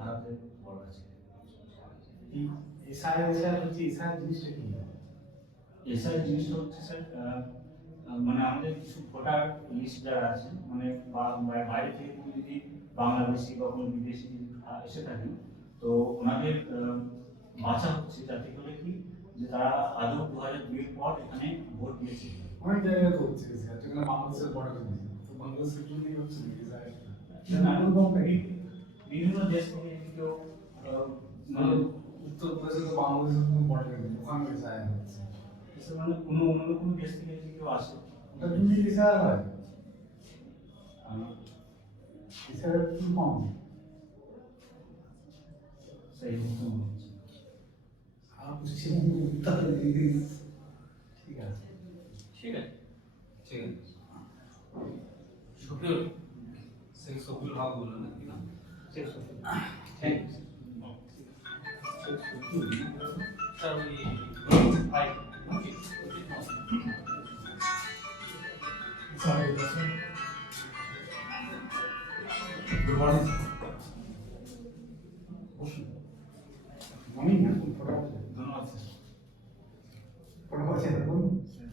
ধারাতে বলা আছে। এসআই হচ্ছে এসআই জিনিসটা কি? এসআই জিনিসটা হচ্ছে স্যার মানে আমাদের কিছু ভোটার লিস্ট যারা আছে মানে বাইরে থেকে কোনো যদি বাংলাদেশি বা কোনো বিদেশি এসে থাকেন তো ওনাদের বাঁচা হচ্ছে যাতে করে কি যে তারা আদৌ 2002 এর পর এখানে ভোট দিয়েছে। অনেক জায়গায় তো হচ্ছে যেখানে বাংলাদেশের বর্ডার নেই, তো বাংলাদেশের জন্যই হচ্ছে এসআই। বিভিন্ন দেশ থেকে কেউ মানে উত্তরপ্রদেশে তো বাংলাদেশের কোনো বর্ডার নেই, ওখানে এসআই হচ্ছে। মানে অন্য কোনো দেশ থেকে যদি কেউ আসে ওটা তুমি এসআই হয় এসআই কি কম সেই মতো বুঝছি। ঠিক আছে ঠিক আছে ঠিক আছে শফিউল শেখ শফিউল হক বললেন নাকি না? Sheikh Shafiul, thank you Sheikh Shafiul sir ওই five okay sorry good morning. Morning এখন ফটো আছে, ধন্যবাদ স্যার। ফটো আছে এখন স্যার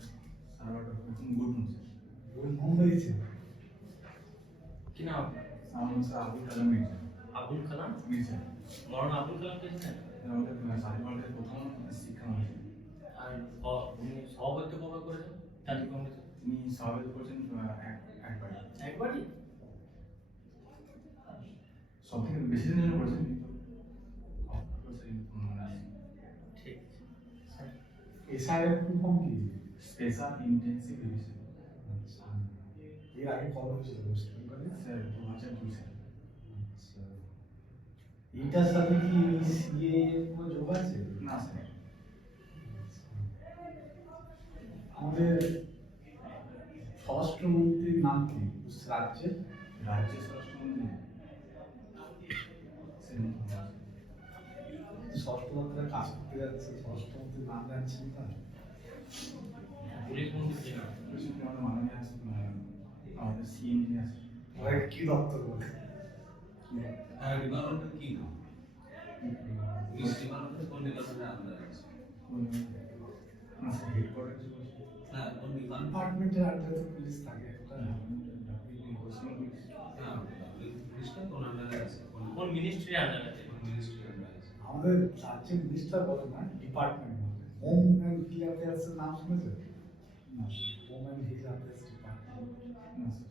গুড মর্নিং স্যার। ওই ফোন হয়েছে কি নাম আপনার? আমার নাম স্যার আবুল কালাম মির্জা। আবুল কালাম মির্জা মৌলানা আবুল কালাম পেয়েছেন? আমাদের সাহিবালয়ের প্রথম শিক্ষা মন্ত্রী। আর উনি সভাপতিত্ব কবে করেছেন জাতীয় কংগ্রেসে? তিনি সভাপতি করেছেন একবার। একবারই? সব থেকে বেশি দিন ধরে করেছেন কিন্তু মনে আছে। ঠিক স্যার এসআই এর ফুল ফর্ম কি? Special intensive revision. আচ্ছা, এর আগে কবে হয়েছিল মুসলিম করে? স্যার 2002 সালে। আচ্ছা, এটার সাথে কি সিএ কোনো যোগ আছে? না স্যার। আমাদের স্বরাষ্ট্রমন্ত্রীর নাম কি রাজ্যের? রাজ্যের স্বরাষ্ট্রমন্ত্রী স্বরাষ্ট্রমন্ত্রীরা কাজ করতে যাচ্ছে, স্বরাষ্ট্রমন্ত্রীর নাম জানছেন না? পুলিশ মন্ত্রী কি নাম? আমাদের মাননীয় আছে আমাদের সিএনজি আছে। ওরা কি দপ্তর বলে? হ্যাঁ ডিপার্টমেন্টের কি নাম? পুলিশ ডিপার্টমেন্টের কোন ডিপার্টমেন্টের আন্ডারে আছে? না স্যার হেডকোয়ার্টার যে বলছি হ্যাঁ কোন ডিপার্টমেন্ট? ডিপার্টমেন্টের আন্ডারে তো পুলিশ থাকে একটা। হ্যাঁ পুলিশটা কোন আন্ডারে আছে? কোন মিনিস্ট্রির আন্ডারে আছে? কোন মিনিস্ট্রির আন্ডারে আছে? আমাদের রাজ্যের মিনিস্টার বলে না, ডিপার্টমেন্ট বলে। হোম অ্যান্ড হিল অ্যাফেয়ার্সের নাম শুনেছেন? না home and hill affairs department. না স্যার।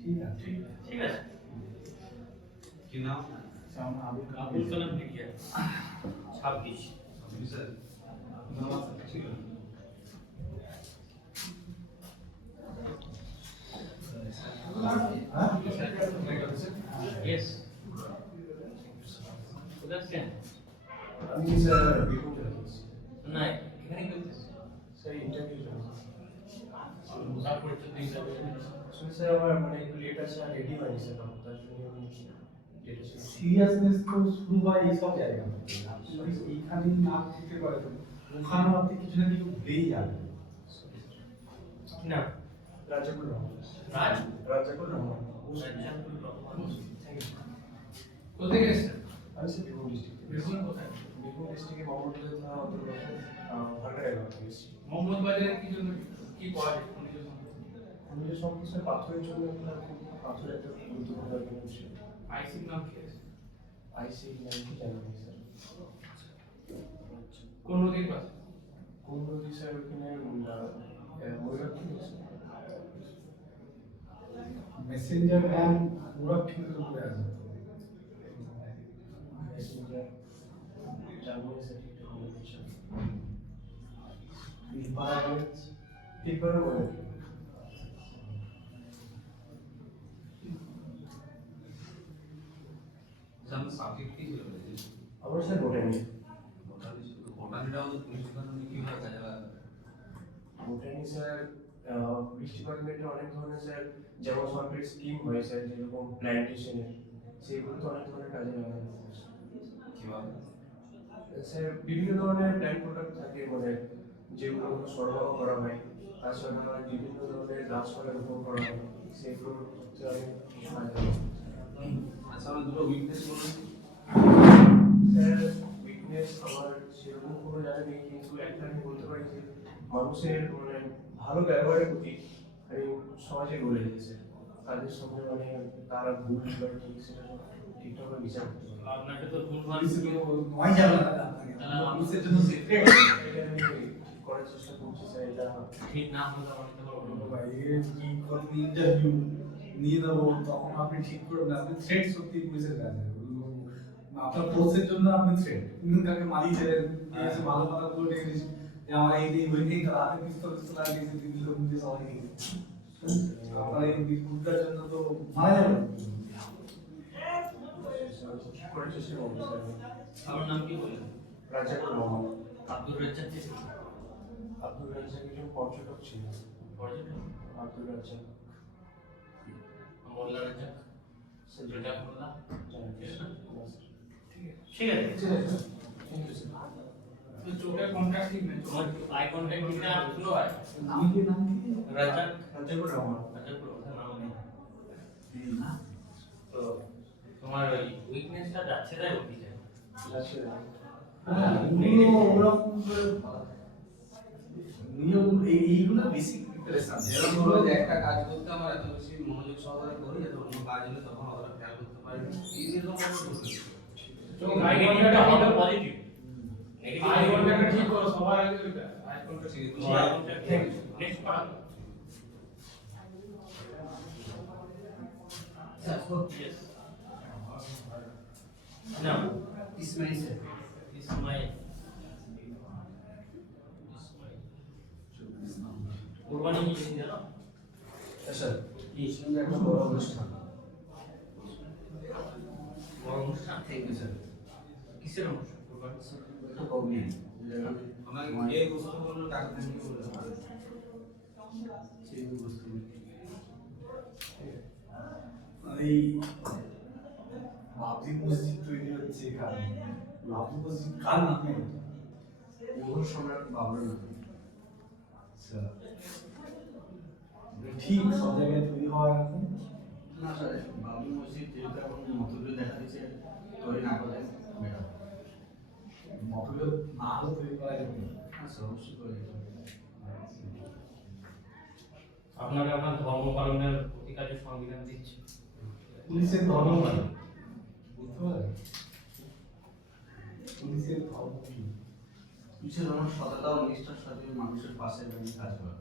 ঠিক আছে ঠিক আছে কি নাম? স্যার আমার আবুল আবুল কালাম ভিকিয়া 26 স্যার। ধন্যবাদ স্যার। ঠিক আছে। Yes. কোথায় আছেন? আমি স্যার বিপুল জানিস না এখানে কি হচ্ছে? স্যার ইন্টারভিউ চলছে। তারপরে তো ইন্টারভিউ আসলে স্যার আমার মানে একটু লেট আছে আর রেডি হয়নি স্যার, তার জন্য আমি লেট আছে। সিরিয়াসনেস তো শুরু হয় এইসব জায়গা থেকে। আপনি যদি এইখানেই না দিতে পারেন, ওখানেও আপনি কিছু না কিছু ভুলেই যাবেন। কি নাম? রাজাকুল রহমান। রাজ রাজাকুল রহমান। রাজাকুল রহমান। Thank you. কোথায় গেছেন? আমি স্যার বীরভূম ডিস্ট্রিক্ট। বীরভূম কোথায়? বীরভূম ডিস্ট্রিক্টে মোহাম্মদপুর থানা অন্তর্গত ভারকার এলাকা থেকে এসেছি। মোহাম্মদ বাজারে কি জন্য কি পাওয়া যায়? খনিজ সম্পদ স্যার পাথরের জন্য আপনার খুব পাথর একটা গুরুত্বপূর্ণ একটা বিষয়। আইসির নাম কি আছে? আইসি নাইনটি জানা নেই স্যার। কোন নদীর পাশে? কোন নদী স্যার ওখানে ময়ূর থেকে মেসেঞ্জার ড্যাম পুরো ঠিকের উপরে আছে। মেসেঞ্জার জানবো স্যার ঠিকঠাক বলে দিচ্ছি। বিলপাড়া রয়েছে। ঠিকভাবে বলে জানো সাবজেক্ট কি ছিল? আমার স্যার বোটানি। বোটানিটাও তো পুলিশ ডিপার্টমেন্টে কিভাবে কাজে লাগাবে? বোটানি স্যার পুলিশ ডিপার্টমেন্টে অনেক ধরনের স্যার, যেমন সরকারি স্কিম হয় স্যার, যেরকম প্ল্যান্টেশনের, সেইগুলো তো অনেক ধরনের কাজে লাগানো হয় কিভাবে? স্যার। বিভিন্ন ধরনের প্ল্যান্ট প্রোডাক্ট থাকে মানে যেগুলো সরবরাহ করা হয়, তাছাড়া বিভিন্ন ধরনের গাছপালা রোপণ করা হয়, সেগুলো অনেক কাজে লাগে। সামনে দুটো উইকনেস বলুন। স্যার উইকনেস আমার সেরকম কোনো জায়গা নেই, কিন্তু একটা আমি বলতে পারি যে মানুষের মানে ভালো ব্যবহারের প্রতি আমি সমাজে গড়ে রেখেছে, তাদের সঙ্গে মানে তারা ভুল বা ঠিক সেটা সব ঠিকঠাকভাবে বিচার করতে পারে। আপনাকে তো ভুলভাল পুলিশে তো নয় যাবে না আপনাকে পুলিশের জন্য সিক্রেট এটা আমি করার চেষ্টা করছি স্যার, এটা ঠিক না হলে আমাকে তো বলবো। ভাই কি কোন ইন্টারভিউ নিয়ে দেবো তখন আপনি ঠিক করবেন, আপনি থ্রেট সত্যি পুলিশের কাছে আপনার পোস্টের জন্য আপনি থ্রেট কিন্তু কাকে মারিয়ে দেবেন এসে ভালো কথা বলে রেখেছি যে আমার এই নেই ওই নেই, তার হাতে পিস্তল পিস্তল লাগিয়েছে দিল্লি লোক দিয়ে সবাই আপনার এই বিপুলটার জন্য তো মারা যাবে। করার চেষ্টা করবো স্যার। আপনার নাম কি বললেন? রাজাক রহমান। আব্দুর রাজ্জাক কে? আব্দুল রাজাক একজন পর্যটক ছিলেন। পর্যটক? আব্দুল রাজাক মোল্লা রাজ্জাক? রাজ্জাক মোল্লা? জানেন ঠিক আছে। ঠিক আছে থ্যাংক ইউ স্যার। तो चोकर कॉन्टैक्ट ठीक नहीं তোমার আই কন্টাক্ট দিতে আর শুনো ভাই। নাম কি নাম কি রাজ্জাক? রাজাকুর রহমান। রাজ্জাক ওটা নাম নেই। না তো তোমার ওই উইকনেসটা যাচ্ছে তাই বলতে চাই। আচ্ছা এইগুলো বেশি প্রিপারেশন যেরকম হলো যে একটা কাজ করতে আমার এত বেশি মনোযোগ সহকারে করি যাতে অন্য কাজ হলে তখন অতটা খেয়াল করতে পারি না। এই এরকম একটা করতে तो আই आई কন্টাক্টটা कॉन्टैक्ट হবে পজিটিভ। आई कॉन्टैक्ट ठीक करो सवाल आगे बेटा आई कॉन्टैक्ट ঠিক তো eye contact next part. Yes. Now, Ismail sir Ismail. কুরবানি কি দিল? স্যার এই সঙ্গে একটা বড় অনুষ্ঠান। বড় অনুষ্ঠান? Thank you sir. কিসের অনুষ্ঠান? কুরবানি? একটা প্রবলেম আমাকে এই বস্তুগুলো টাকা থ্যাংক ইউ বলে সেই বস্তু এই বাবরি মসজিদ তৈরি হচ্ছে এখানে, বাবরি মসজিদ কার নামে? মুঘল সম্রাট বাবরের নামে। আচ্ছা ঠিক সব জায়গায় তৈরি হওয়া এখন না স্যার, বাবরি মসজিদ যেহেতু এখন মতবিরোধ দেখা দিচ্ছে, তৈরি না করলে বেটার। মতবিরোধ না হলে তৈরি করা যাবে না। হ্যাঁ স্যার, অবশ্যই করে দিতে হবে। আপনাকে আপনার ধর্ম পালনের অধিকারের সংবিধান দিচ্ছে। পুলিশের ধর্ম মানে বুঝতে পারেন, পুলিশের ধর্ম কি? পুলিশের জন্য সততা ও নিষ্ঠার সাথে মানুষের পাশে দাঁড়িয়ে কাজ করা,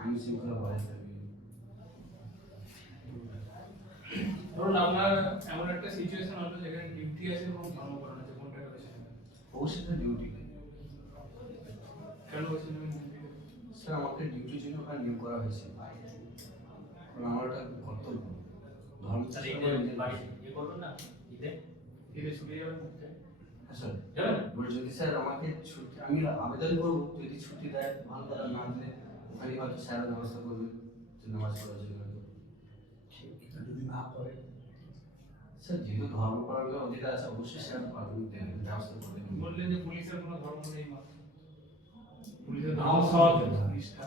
আইন শৃঙ্খলা বজায় থাকবে। ধরুন আপনার এমন একটা সিচুয়েশন হলো যেখানে ডিউটি আছে এবং ধর্মপালন আছে, কোনটা করেছেন? অবশ্যই তো ডিউটি। কেন বলছেন ডিউটি? স্যার, আমাকে ডিউটির জন্য ওখানে নিয়োগ করা হয়েছে, কারণ আমার একটা কর্তব্য। ধর্ম তাহলে চেষ্টা ঈদে করে বাড়ি ইয়ে করবেন না? ঈদে? ফিরে ছুটে যাবেন? হ্যাঁ স্যার, যাবেন? এবার যদি স্যার আমাকে ছুটি, আমি আবেদন করবো, যদি ছুটি দেয় ভালো কথা, না দিলে ওখানে হয়তো স্যার ব্যবস্থা করবে যে নামাজ পড়ার জন্য। যদি না করে স্যার, যেহেতু ধর্ম পালনের অধিকার আছে, অবশ্যই স্যার পালন ব্যবস্থা করবেন। বললেন যে পুলিশের কোনো ধর্ম নেই মাত্র, পুলিশের নাও ধর্ম সৎ, সৎ নিষ্ঠা।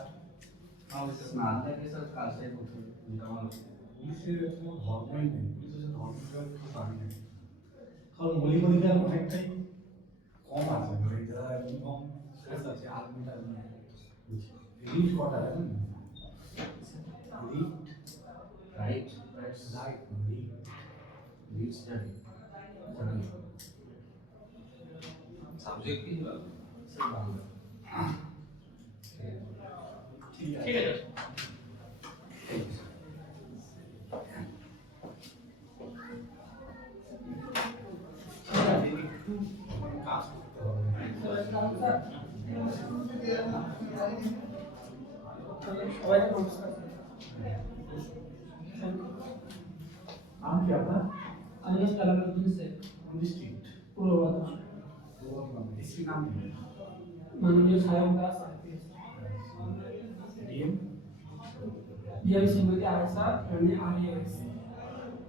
নাও বিশ্বাস। না থাকে স্যার, কাজটাই করতে হবে, যেটা আমার পুলিশের কোনো ধর্মই নেই, পুলিশের ধর্মের কোনো দাবি নেই, কারণ মৌলিক অধিকার অনেকটাই কম আছে, মানে যারা একদম ফোর্স আছে আর্মি টার্মি রিট কটা জানেন? রিট রাইট রাইট রিট রিচ জানি জানি সাবজেক্ট কি হবে? স্যার বাংলা। ঠিক ঠিক আছে। আছে। একটু কাজ করতে হবে। নাম কি আপনার? আলিয়াস কালামুদ্দিন শেখ, কোন ডিস্ট্রিক্ট? পূর্ব বর্ধমান। ডিস্ট্রিক্ট নাম কি? মাননীয় Sayan Das IPS. DM? DM Shrimati Ayesha Rani IAS.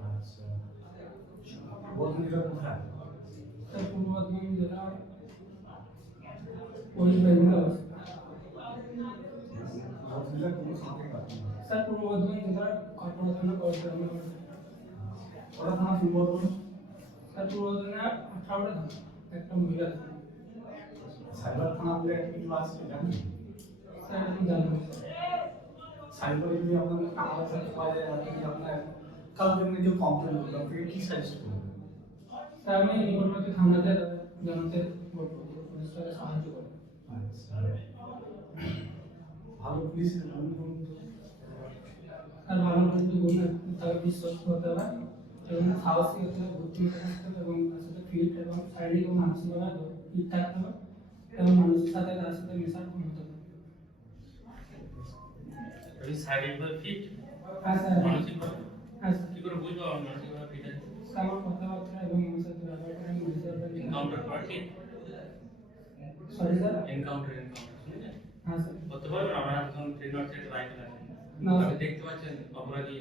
আচ্ছা, বর্ধমানটা কোথায়? স্যার পূর্ব বর্ধমান জেলা ওয়েস্ট বেঙ্গল অবস্থিত। বর্ধমানটা কোন সাথে কাজ? স্যার পূর্ব বর্ধমান জেলার কর্পোরেশনের কর্পোরেশন। ওটা থানা পূর্ব বর্ধমান। স্যার পূর্ব বর্ধমানে 18টা থানা, একটা মহিলা থানা। সাইবার থানা বলে একটা কিছু আছে জানেন? স্যার আমি জানি না। সাইবারে যদি আপনার আমাদের সাথে পাওয়া যায়, আপনি কি আপনার কাউকে নিয়ে কেউ কমপ্লেন করবে, আপনাকে কি সাজেস্ট করবে? স্যার আমি নিকটবর্তী থানাতে জানাতে বলবো, পুলিশ তারা সাহায্য করে। আচ্ছা, ভালো পুলিশের গুণ গুণ তো আর ভালো মতো গুণ তাকে বিশ্বাস করতে হবে এবং সাহসী হতে হবে, বুদ্ধি থাকতে হবে এবং তার সাথে ফিট এবং শারীরিক ও মানসিকভাবে ফিট থাকতে হবে এবং মানুষের সাথে তার সাথে মেশার ক্ষমতা থাকতে হবে। তুমি শারীরিকভাবে ফিট, হ্যাঁ স্যার। মানসিকভাবে হ্যাঁ স্যার। কি করে বুঝবো আমি মানসিকভাবে ফিট আছি? আমার কথাবার্তা এবং আমার সাথে ব্যবহার করে আমি বুঝতে পারি। এনকাউন্টার করা ঠিক? Sorry sir. এনকাউন্টার শুনছেন? হ্যাঁ স্যার। করতে পারবেন? আপনার যখন ট্রেনার থেকে রাইফেল আছে, না। আপনি দেখতে পাচ্ছেন অপরাধী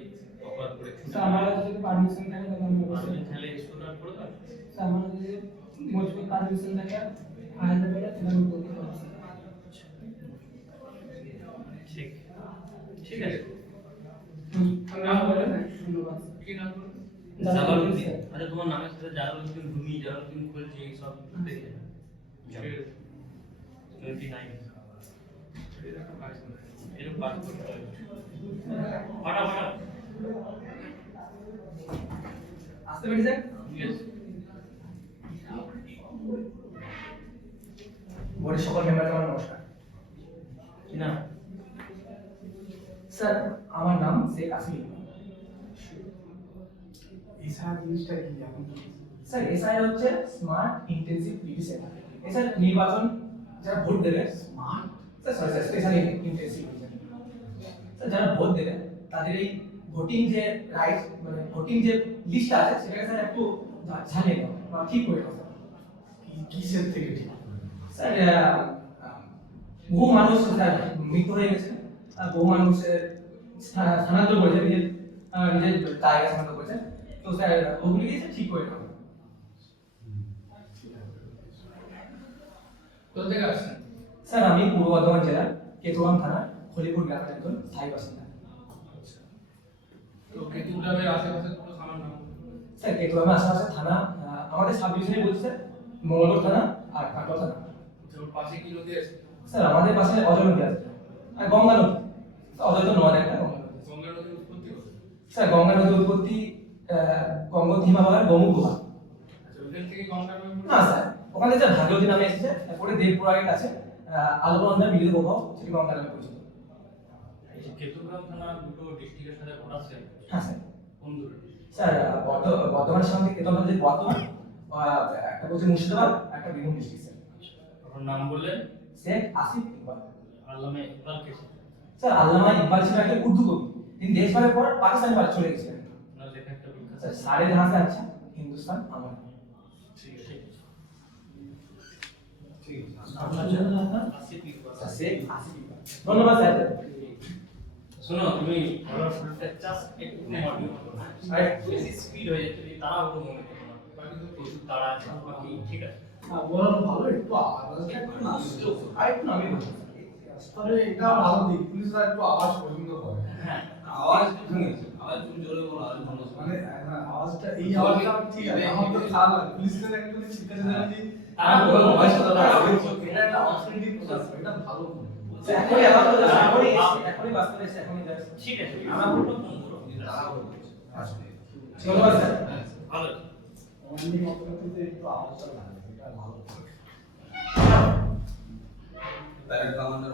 অপরাধ করে স্যার আমার কাছে যদি পারমিশন থাকে তাহলে আমি আপনি অবশ্যই। তাহলে স্টুডেন্ট করে দেন। স্যার আমার কাছে যদি মজবুত পারমিশন থাকে হায়ার লেভেলে তাহলে আমি করতে পারবো স্যার। ঠিক, ঠিক আছে। ধন্যবাদ স্যার। কি নাম বলুন? জালালউদ্দিন। আচ্ছা, তোমার নামের সাথে জালালউদ্দিন রুমি, জালালউদ্দিন খলজি এইসব দেখে যাবে। ঠিক আছে। 29 এটা একটা কাজ করে। এরকম পাস করতে হবে। ফাটা ফাটা। আসতে পারি স্যার? ইয়েস। বোর্ডের সকল মেম্বারকে আমার নমস্কার। কি নাম? স্যার আমার নাম শেখ আসিফ। এই সারা জিনিসটা কি এখন? স্যার এসআই হচ্ছে smart intensive PT centre. Sir নির্বাচন যারা ভোট দেবে smart sir sorry sir special intensive sir যারা ভোট দেবে তাদের এই ভোটিং যে রাইট মানে ভোটিং যে লিস্ট আছে সেটাকে স্যার একটু ঝালিয়ে দাও বা ঠিক করে দাও কিসের থেকে ঠিক করবে? স্যার। বহু মানুষ স্যার মৃত্যু হয়ে গেছে, বহু মানুষের স্থানান্তর করেছে, নিজের জায়গা স্থানান্তর করেছে, তো স্যার ওগুলিকে স্যার ঠিক করে দাও। কোথা থেকে আসছেন? স্যার আমি পূর্ব বর্ধমান জেলার কেতুগ্রাম থানার খলিপুর গ্রামের একজন স্থায়ী বাসিন্দা। তো কেতু গ্রামের আশেপাশে কোনো থানার নাম বলুন। স্যার কেতুগ্রামের আশেপাশে থানা আমাদের সাব ডিভিশনে বলছে স্যার মঙ্গলপুর থানা আর কাটোয়া থানা। ওর পাশে কি নদী আছে? স্যার আমাদের পাশে অজয় নদী আছে আর গঙ্গা নদী। অজয় তো নয় একটা গঙ্গা নদী। গঙ্গা নদীর উৎপত্তি কোথায়? স্যার গঙ্গা নদীর উৎপত্তি গঙ্গোত্রী হিমালয়ের গোমুখ গুহা। আচ্ছা, ওখান থেকে গঙ্গা নদী না স্যার, ওখানে স্যার ভাগীরথী নামে এসেছে, তারপরে দেবপুরাগের কাছে আলোকনন্দার মিলিত প্রবাহ সেটি গঙ্গা নামে পরিচিত। এই যে কেতুগ্রাম থানা দুটো ডিস্ট্রিক্টের সাথে বর্ডার শেয়ার করে। হ্যাঁ স্যার। কোন দুটো? স্যার বর্ধমানের সঙ্গে কেতন যে বর্ধমান একটা বলছে মুর্শিদাবাদ একটা বীরভূম ডিস্ট্রিক্ট স্যার। আপনার নাম বললেন? শেখ আসিফ ইকবাল। আল্লামা ইকবাল কে ছিল? স্যার আল্লামা ইকবাল ছিলেন একজন উর্দু কবি, তিনি দেশ ভাগের পর পাকিস্তানে চলে গেছিলেন। আপনার লেখা একটা বিখ্যাত। স্যার সারে জাহাঁ সে আচ্ছা হিন্দুস্তান আমার। ঠিক আছে। ঠিক আছে। আপনার জন্য আপনার আসিফ ইকবাল। স্যার শেখ আসিফ ইকবাল। ধন্যবাদ স্যার। শোনো, তুমি আমার ফুলটা জাস্ট একটু মনে করো। আর বেশি স্পিড হয়ে যাচ্ছে, তুমি তাড়াহুড়ো মনে করো না। বাকি তো প্রচুর তাড়া আছে, বাকি ঠিক আছে। বলা ভালো, একটু আওয়াজটা একটু নামতে আর একটু নামিয়ে বলুন। তবে এটা ভালো দিক, পুলিশরা একটু আওয়াজ পছন্দ করে। হ্যাঁ, আওয়াজ শুনেছি, আওয়াজ তুমি জোরে বলো, আওয়াজ ভালো শোনে। মানে আওয়াজটা এই আওয়াজটা ঠিক আছে, আমার তো খারাপ লাগে। পুলিশদের একটু শিক্ষা দিতে যে তারা বলবো, এটা একটা অর্থনীতি প্রসেস, এটা ভালো। এখনই আবার তো এখনই বাস্তবে এসে এখনই যাচ্ছে। ঠিক আছে। আমরা বলবো ফোন করো। তাড়াহুড়ো করছে, আসলে। ধন্যবাদ স্যার। ভালো। অন্য মতটাতে একটু আওয়াজটা লাগে, এটা ভালো। প্যারেড কমান্ডার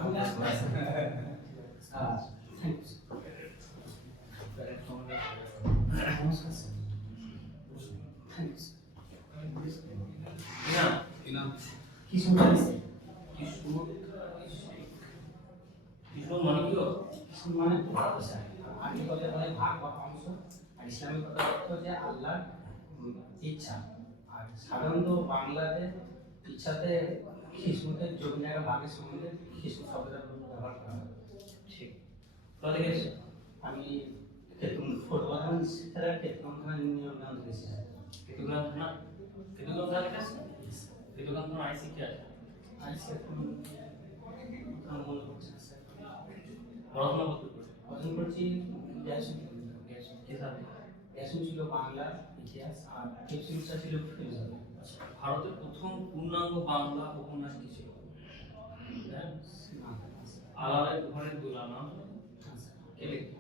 থ্যাংক ইউ নমস্কার স্যার। থ্যাংক ইউ না, কি নাম? কিশোর জানি স্যার। কিশোর মানে কি গো? কিশোর মানে ভালো স্যার। আরবি কথায় বলে ভাগ বা অংশ, আর ইসলামিক কথায় অর্থ যে আল্লাহর ইচ্ছা। আর সাধারণত বাংলাতে ইচ্ছাতে কিসমতের জমি জায়গা ভাগের সম্বন্ধে কিসমত শব্দটা ব্যবহার করা হয়। ঠিক। কোথা থেকে এসেছো? আমি বর্তমান শিক্ষার ক্ষেত্রে নিয়ম নাম দিয়েছি। কেতুগ্রাম থানা। কেতুগ্রাম থানা থেকে আসছো? কেতুগ্রাম থানা আইসি কি আছে? আজকে এখন মনে করছে না স্যার। পড়াশোনা করতে করছো? পছন্দ করছি গ্যাস কি সাবজেক্ট? ব্যাসন ছিল বাংলা ইতিহাস আর এফসিউসটা ছিল ফিলোসফি। ভারতের প্রথম পূর্ণাঙ্গ বাংলা উপন্যাস কি ছিল? আলাদা ঘরের দোলা নাম কে লিখত?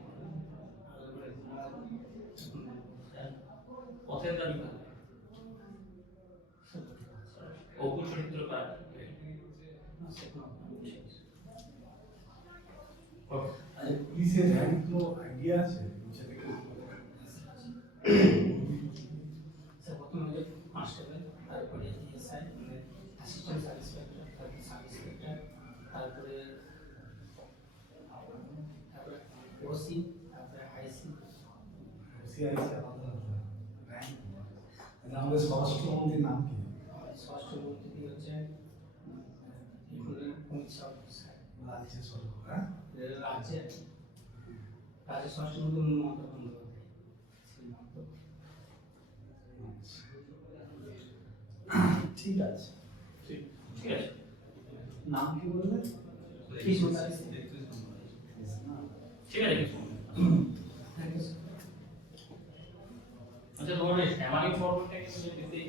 পথের দাবি কাকে? অপুর চরিত্র কার? পুলিশের র্যাঙ্ক তো আইডিয়া আছে সেটা কি? প্রথম হচ্ছে কনস্টেবল, তারপরে এসআই মানে অ্যাসিস্ট্যান্ট সাব ইন্সপেক্টর, তারপরে সাব ইন্সপেক্টর, তারপরে ওসি, তারপরে আইসি। সিআইসি আলাদা র্যাঙ্ক। আমাদের স্বরাষ্ট্রমন্ত্রীর নাম কি? ষষ্ঠ মন্ত্রী হচ্ছে পুলিশ অফিসার। রাজ্যের সরকার, হ্যাঁ? রাজ্যের ষষ্ঠ মন্ত্রী মমতা বন্দ্যোপাধ্যায়। ঠিক আছে। ঠিক আছে। নাম কি বললে? ঠিক আছে ঠিক আছে কিছু আচ্ছা তোমার এই স্ট্যামারিং ফরওয়ার্ডটা কিন্তু যদি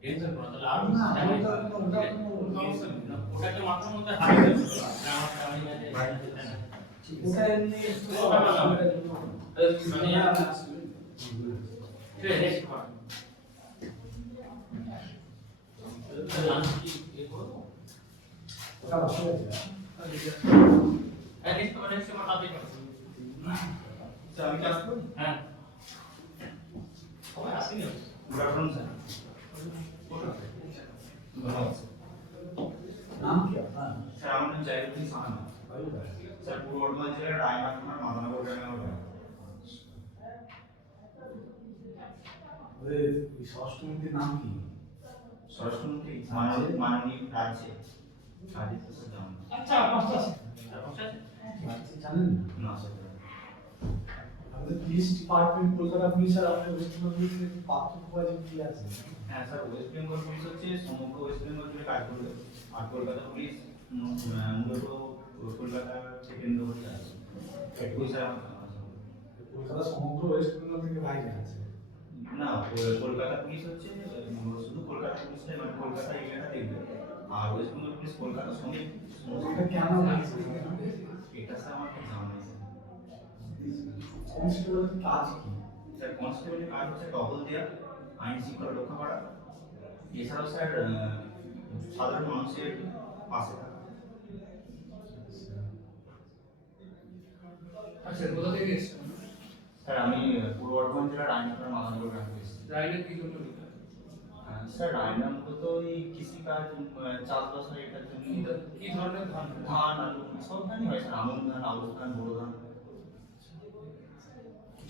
টেনশন করো তাহলে আর না, ওটাকে মাথার মধ্যে হারিয়ে দেবো আমার স্ট্যামারিং আছে ওটা এমনি মানে ঠিক আছে নেক্সট কর লাঞ্চ কি এ করব ওটা বসে আছে। নেক্সট কর নেক্সট কর তাতে কর আমি কি আসবো? হ্যাঁ সবাই আসেনি গুড আফটারনুন স্যার। নাম কি আপনার? স্যার আমার নাম জাহিদুদ্দিন সাহানা। স্যার পূর্ব বর্ধমান জেলার রায়না থানার মাদানগর গ্রামে আমার বাড়ি। ওদের এই স্বরাষ্ট্রমন্ত্রীর নাম কি? স্বরাষ্ট্রমন্ত্রী মাননীয় রাজ্যে আদিত্য স্যার জামান। আচ্ছা পাঁচটা আছে রাজ্যে জানেন না? না স্যার। আমাদের পুলিশ ডিপার্টমেন্ট কলকাতা পুলিশ আর আমাদের ওয়েস্ট বেঙ্গল পুলিশের পার্থক্য আছে কি আছে? হ্যাঁ স্যার, ওয়েস্ট বেঙ্গল পুলিশ হচ্ছে সমগ্র ওয়েস্ট বেঙ্গল জুড়ে কাজ করবে, আর কলকাতা পুলিশ মূলত কলকাতাকে কেন্দ্র করে আছে। একটু স্যার আমার জানা আছে। কলকাতা সমগ্র ওয়েস্ট বেঙ্গল থেকে বাইরে আছে। না, কলকাতা পুলিশ হচ্ছে শুধু কলকাতা পুলিশটাই মানে কলকাতা এলাকা দেখবে, আর ওয়েস্ট বেঙ্গল পুলিশ কলকাতার সঙ্গে এটা কেন লাগছে? এটা স্যার আমার ঠিক জানা নেই স্যার। কনস্টেবলের কাজ কি? স্যার কনস্টেবলের কাজ হচ্ছে টহল দেওয়া, আইন শৃঙ্খলা রক্ষা করা, এছাড়াও স্যার সাধারণ মানুষের পাশে থাকা। আচ্ছা কোথা থেকে এসেছেন? স্যার আমি পূর্ব বর্ধমান জেলার রায়না থানার মাদানগর গ্রাম থেকে এসেছি। রাইডার কি জন্য লিখা? স্যার রায়না মূলত এই কৃষিকাজ, চাষবাস হয় এটার জন্য কি ধরনের ধান? ধান আলু সব ধানই হয় স্যার, আমন ধান, আউশ ধান, বোরো ধান।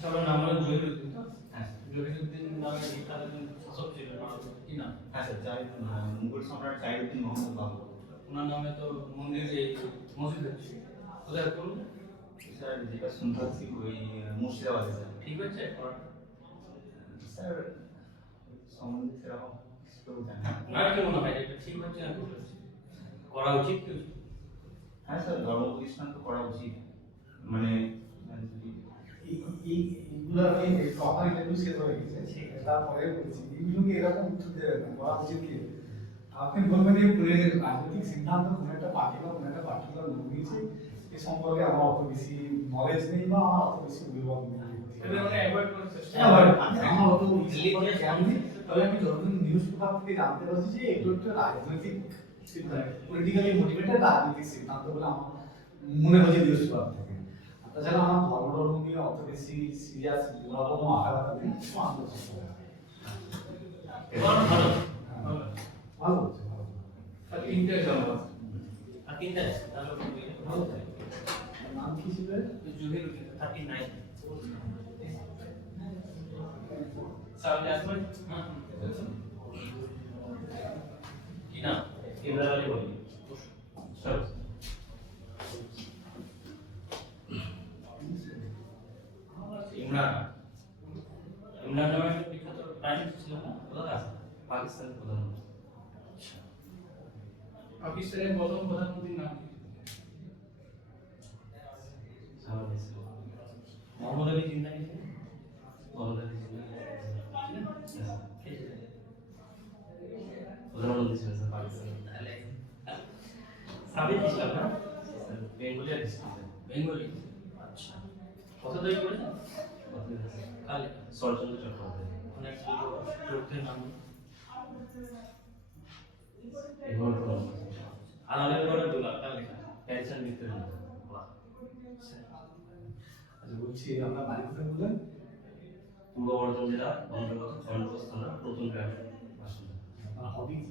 সবার নাম হলো জহিরুদ্দিন। হ্যাঁ স্যার। জহিরুদ্দিন নামে বিখ্যাত একজন শাসক ছিলেন ভারতের, কি নাম? হ্যাঁ স্যার, মুঘল সম্রাট জাহিরুদ্দিন মোহাম্মদ বাবর। ওনার নামে তো মন্দিরে মসজিদ হচ্ছে, কোথায় করুন? স্যার যেটা শুনতে পাচ্ছি ওই মুর্শিদাবাদে স্যার। ঠিক হচ্ছে? স্যার সম্বন্ধে সেরকম কিছু জানি না। আপনার কি মনে হয় এটা ঠিক হচ্ছে না ভুল হচ্ছে? করা উচিত কি উচিত? হ্যাঁ স্যার, ধর্ম প্রতিষ্ঠান তো করা উচিত, মানে যদি এইগুলো আমি প্রপার ইন্টারভিউ শেষ হয়ে গেছে, তারপরে বলছি এইগুলোকে এরকম উত্তর দেবেন না, বলা উচিত কি আপনি বলবেন যে রাজনৈতিক সিদ্ধান্ত কোনো একটা পার্টি বা কোনো একটা পার্টিকুলার লোক নিয়েছে, এ সম্পর্কে আমার অত বেশি নলেজ নেই বা আমার অত বেশি অভিভাবক নেই। এটা মানে অ্যাভয়েড করার চেষ্টা আমার অত সম্পর্কে জ্ঞান নেই, তবে আমি যতদিন নিউজ পেপার থেকে জানতে পারছি যে এগুলো একটা রাজনৈতিক পলিটিক্যালি মোটিভেটেড রাজনৈতিক সিদ্ধান্ত বলে আমার মনে হচ্ছে নিউজ পেপার থেকে। তাছাড়া আমার ধর্ম নিয়ে অত বেশি সিরিয়াস কোনো আঘাত নেই, ভালো ভালো হচ্ছে ভালো। আর তিনটে জানা আর তিনটা আছে তাহলে ভালো থাকে। নাম কি ছিল? জহিরুদ্দিন 39 সাউথ আসবেন। কি না ইমরান আলী বলি সব ইমরান ইমরান নামে একটা বিখ্যাত প্রাইম মিনিস্টার ছিল না, কোথায় আছে? পাকিস্তানের প্রধানমন্ত্রী। পাকিস্তানের প্রথম প্রধানমন্ত্রীর নাম কি? মোহাম্মদ আলী জিন্দানি ছিল, মোহাম্মদ আলী জিন্দানি। প্রধানমন্ত্রী ছিলেন স্যার পাকিস্তান। তাহলে সাবিত ইসলাম না স্যার বেঙ্গলি আর হিস্ট্রি বেঙ্গলি। আচ্ছা, কত তৈরি করেছেন? কালে শরৎচন্দ্র চট্টোপাধ্যায়। অনেক লোকদের নাম এগুলো আর অনেক বড় দুলা কালে। প্যারিসের মৃত্যু আচ্ছা বলছি আপনার বাড়ি কোথায় বললেন? পূর্ব বর্ধমান জেলা অন্তর্গত খড়গপুর থানা নতুন গ্রামের বাসিন্দা। আপনার হবি কি?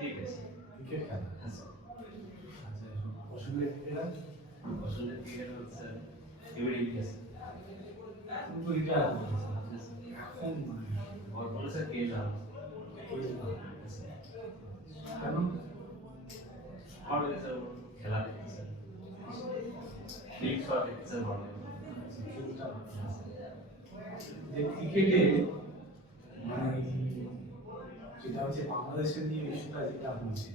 ঠিক আছে। ক্রিকেট খেলা। হ্যাঁ স্যার। আচ্ছা পছন্দের ক্রিকেটার? পছন্দের ক্রিকেট হচ্ছে এবিডি বিকেএস। কিন্তু রিটায়ার এখন বর্তমানে স্যার কে জানো? কেন? আমাদের স্যার খেলা দেখতে স্যার লিগ শট দেখতে স্যার ভালো লাগে। যে ক্রিকেটে মানে যেটা হচ্ছে বাংলাদেশের নিয়ে ইস্যুটা যেটা হচ্ছে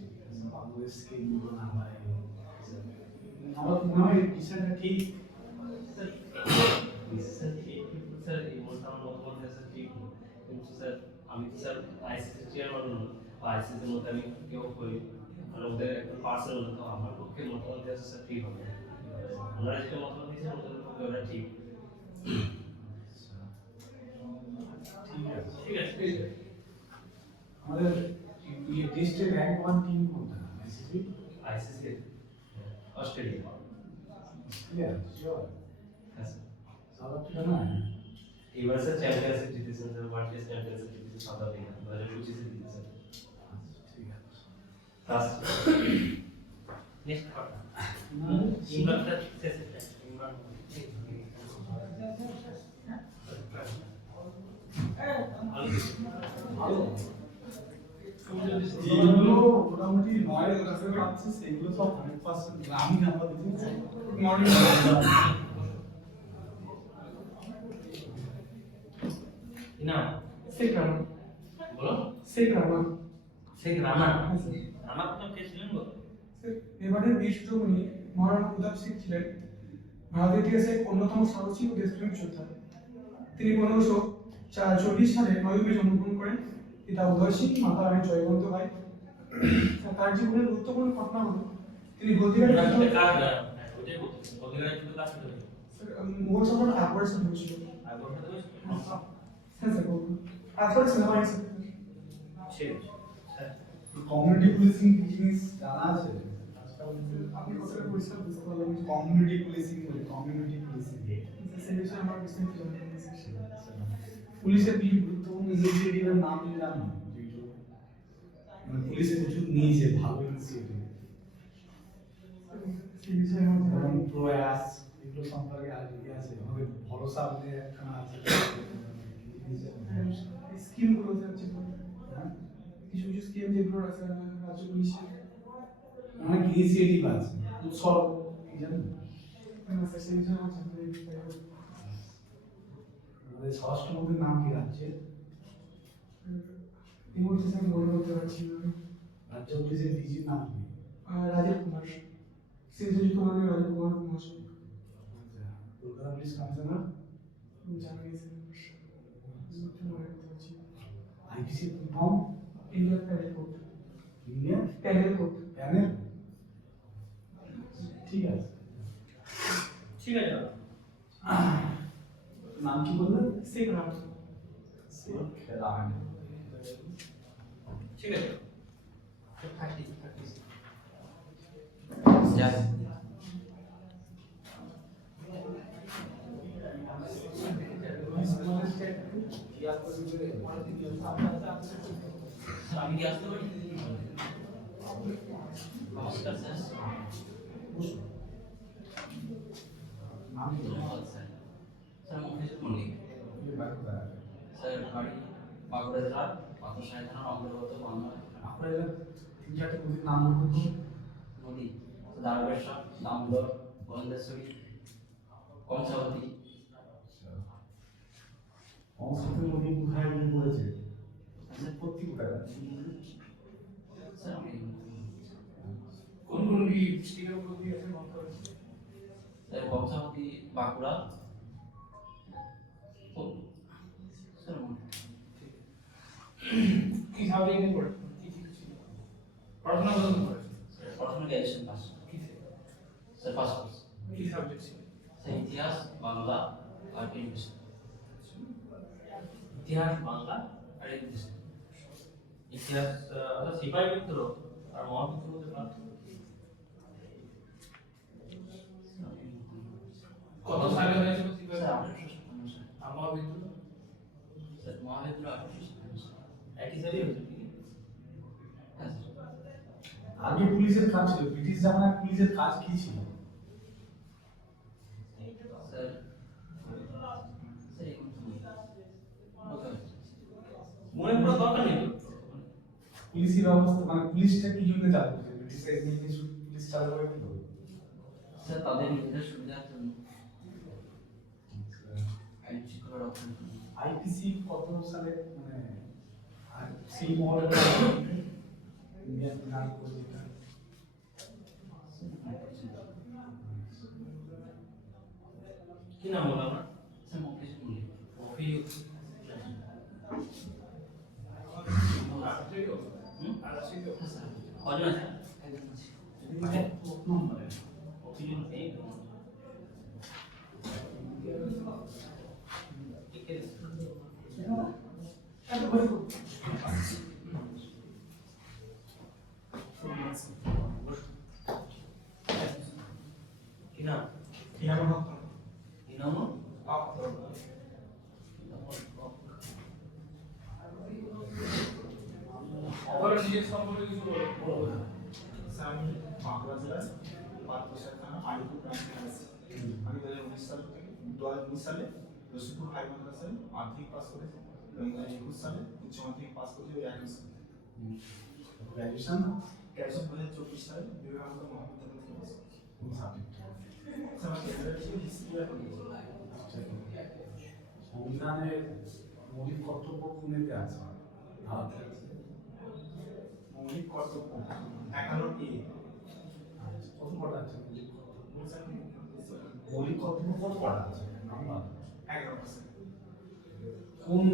বাংলাদেশকে নিয়ে না হয় আমার মনে হয় বিষয়টা ঠিক। স্যার ঠিক কিন্তু স্যার এই মুহূর্তে আমার মতামত স্যার ঠিক কিন্তু স্যার আমি তো স্যার আইসিসি চেয়ারম্যান নই বা আইসিসির মধ্যে আমি কেউ করি মানে ওদের একটা পার্সোনাল তো আমার পক্ষে মতামত দেওয়া স্যার ঠিক হবে ওনারা যেটা মতামত দিয়েছেন ওদের পক্ষে ওরা ঠিক। ঠিক আছে ঠিক আছে। আমাদের টেস্টের র্যাঙ্ক 1 টিম কোনটা? ICC? ICC Australia. Clear sure হ্যাঁ স্যার। সাউথ আফ্রিকা না? এবার স্যার চ্যাম্পিয়নশিপ জিতেছেন স্যার ওয়ার্ল্ড টেস্ট চ্যাম্পিয়নশিপ জিতেছেন সাউথ আফ্রিকা 2025 জিতেছেন। ঠিক আছে লাস্ট নেক্সট কথা ইমরানটা শেষে ইমরান ভালো যেগুলো মোটামুটি 9 এর কাছে পাচ্ছে সেগুলো সব 100% আমি নাম্বার দিচ্ছি। মর্নিং না শেখ রহমান। বলো শেখ রহমান। শেখ রামান। হ্যাঁ স্যার। রামান তো কে ছিলেন গো? স্যার, এবারের বিশ্বমণি মহারানা প্রতাপ সিং ছিলেন ভারতের ইতিহাসে অন্যতম সাহসী ও দেশপ্রেমিক যোদ্ধা। তিনি 1540 সালে নয়ডায় জন্মগ্রহণ করেন। পিতা উদয় সিং, মাতা রানী জয়বন্ত বাই। তার জীবনের গুরুত্বপূর্ণ ঘটনা হলো তিনি হলদিবাড়ি রাজনীতি কাজ ওইটাই বলছি বদিরাজ কিন্তু কাজ করতে হবে। মুঘল সম্রাট আকবরের সাথে হয়েছিল। আর বলতে হবে হ্যাঁ স্যার বলুন। আকবর সেনাবাহিনী স্যার। ঠিক আছে স্যার। কমিউনিটি পুলিশিং কি জিনিস জানা আছে? আপনি কথাটা পরিষ্কার বুঝতে পারলেন না। কমিউনিটি পুলিশিং বলে কমিউনিটি পুলিশিং সেই বিষয়ে আমার বিস্তারিত জানা নেই স্যার। পুলিশের কিছু গুরুত্বপূর্ণ ইনিশিয়েটিভের নাম কি জানো? যেগুলো মানে পুলিশে প্রচুর নিয়েছে ভালো ইনিশিয়েটিভ সেই বিষয়ে আমার জানা যেমন নেই। প্রয়াস এগুলো সম্পর্কে আর কি আছে? আমাদের ভরসা বলে একখানা আছে স্কিমগুলো স্যার যেগুলো হ্যাঁ? কিছু কিছু স্কিম যেগুলো আছে রাজ্য পুলিশের অনেক ইনিশিয়েটিভ আছে উৎসর্গ কি জানেন? না স্যার সেই বিষয়ে আমার জানা নেই। আমাদের স্বরাষ্ট্রমন্ত্রীর নাম কি রাজ্যের? এই মুহূর্তে স্যার মনে করতে পারছি না। রাজ্য পুলিশের ডিজির নাম কি? রাজীব কুমার, শ্রীযুক্ত মাননীয় রাজীব কুমার মহাশয়। আচ্ছা কলকাতা পুলিশ কমিশনার জানা নেই স্যার। এই মুহূর্তে মনে করতে পারছি না। IPC form Indian panel code. India panel code. Panel ঠিক আছে ঠিক আছে নাম কি বললেন? শেখ রহমান। শেখ রাহান ঠিক আছে থার্টি যাই আমি কি আসতে পারি? নমস্কার স্যার। নাম কি? ধন্যবাদ স্যার। স্যার মফিজুর মল্লিক। স্যার বাড়ি বাঁকুড়া জেলা পাথরসাহি থানার অন্তর্গত বাংলা আপনারা তিন চারটে নদীর নাম বলুন তো। নদী দারবেশা, দামোদর, গন্ধেশ্বরী, কংসাবতী। সংস্কৃত নদী কোথায় গিয়ে পড়েছে? উৎপত্তি কোথায়? স্যার আমি কোন কোন ডিস্ট্রিক্টের উপর দিয়ে আছে বলতে পারছি? স্যার কংসাবতী বাঁকুড়া। ও, স্যার কি সাবজেক্ট নিয়ে পড়ে কি ছিল পড়াশোনা কতদূর করেছে পড়াশোনা গ্র্যাজুয়েশন পাস কিসে স্যার ফার্স্ট কোর্স কি সাবজেক্ট ছিল স্যার ইতিহাস বাংলা আর ইংলিশ ইতিহাস বাংলা আর ইংলিশ ইতিহাস সিপাহী বিদ্রোহ আর মহাবিদ্রোহ মধ্যে পার্থক্য কি? কত সালে হয়েছিল সিপাহী স্যার 1857 সালে আমার বিদ্রোহ স্যার মহাবিদ্রোহ 1857 সালে একই সালে হয়েছিল কি? হ্যাঁ স্যার আগে পুলিশের কাজ ছিল, ব্রিটিশ জামানায় পুলিশের কাজ কি ছিল? স্যার স্যার এখন মনে করার দরকার নেই তো। পুলিশের অবস্থা মানে পুলিশটা কি জন্য চালু করেছে? ব্রিটিশরা এমনি পুলিশ চালু করে দিল। স্যার তাদের নিজেদের সুবিধার জন্য আইন শৃঙ্খলা রক্ষার জন্য আইপিসি কত সালে মানে সেই মহলের ইন্ডিয়ান নাম করে যেটা কি নাম বললাম না স্যার মফিজ মল্লিক মফিজ আর আছে তো স্যার কজন আছে একজন আছে মানে নম্বরে অক্সিজেন এই কি নাম কি নাম হতো? কি নাম ওভারঅল নিজের সম্পর্কে কিছু বলো আমি বাঁকুড়া জেলার পাত্রসার থানা আলিপুর ব্রাঞ্চে আছি। আমি 2019 সালে রসিকপুর হাই মাদ্রাসায় মাধ্যমিক পাস করেছি এবং 2021 সালে উচ্চ মাধ্যমিক পাস করেছি ওই একই সালে। গ্র্যাজুয়েশন 2024 সালে বিবেকানন্দ মহাবিদ্যালয় থেকে পাস করেছি। কোন সাবজেক্ট? আমার ফেভারিট ছিল হিস্ট্রি আর পলিটিক্স। সংবিধানের মৌলিক কর্তব্য কোনতে আছে? ভারতে আছে। মৌলিক কর্তব্য 11A কত পড়া আছে মৌলিক কর্তব্য? মৌলিক কর্তব্য কত পড়া আছে? নাম্বার 11%। কোন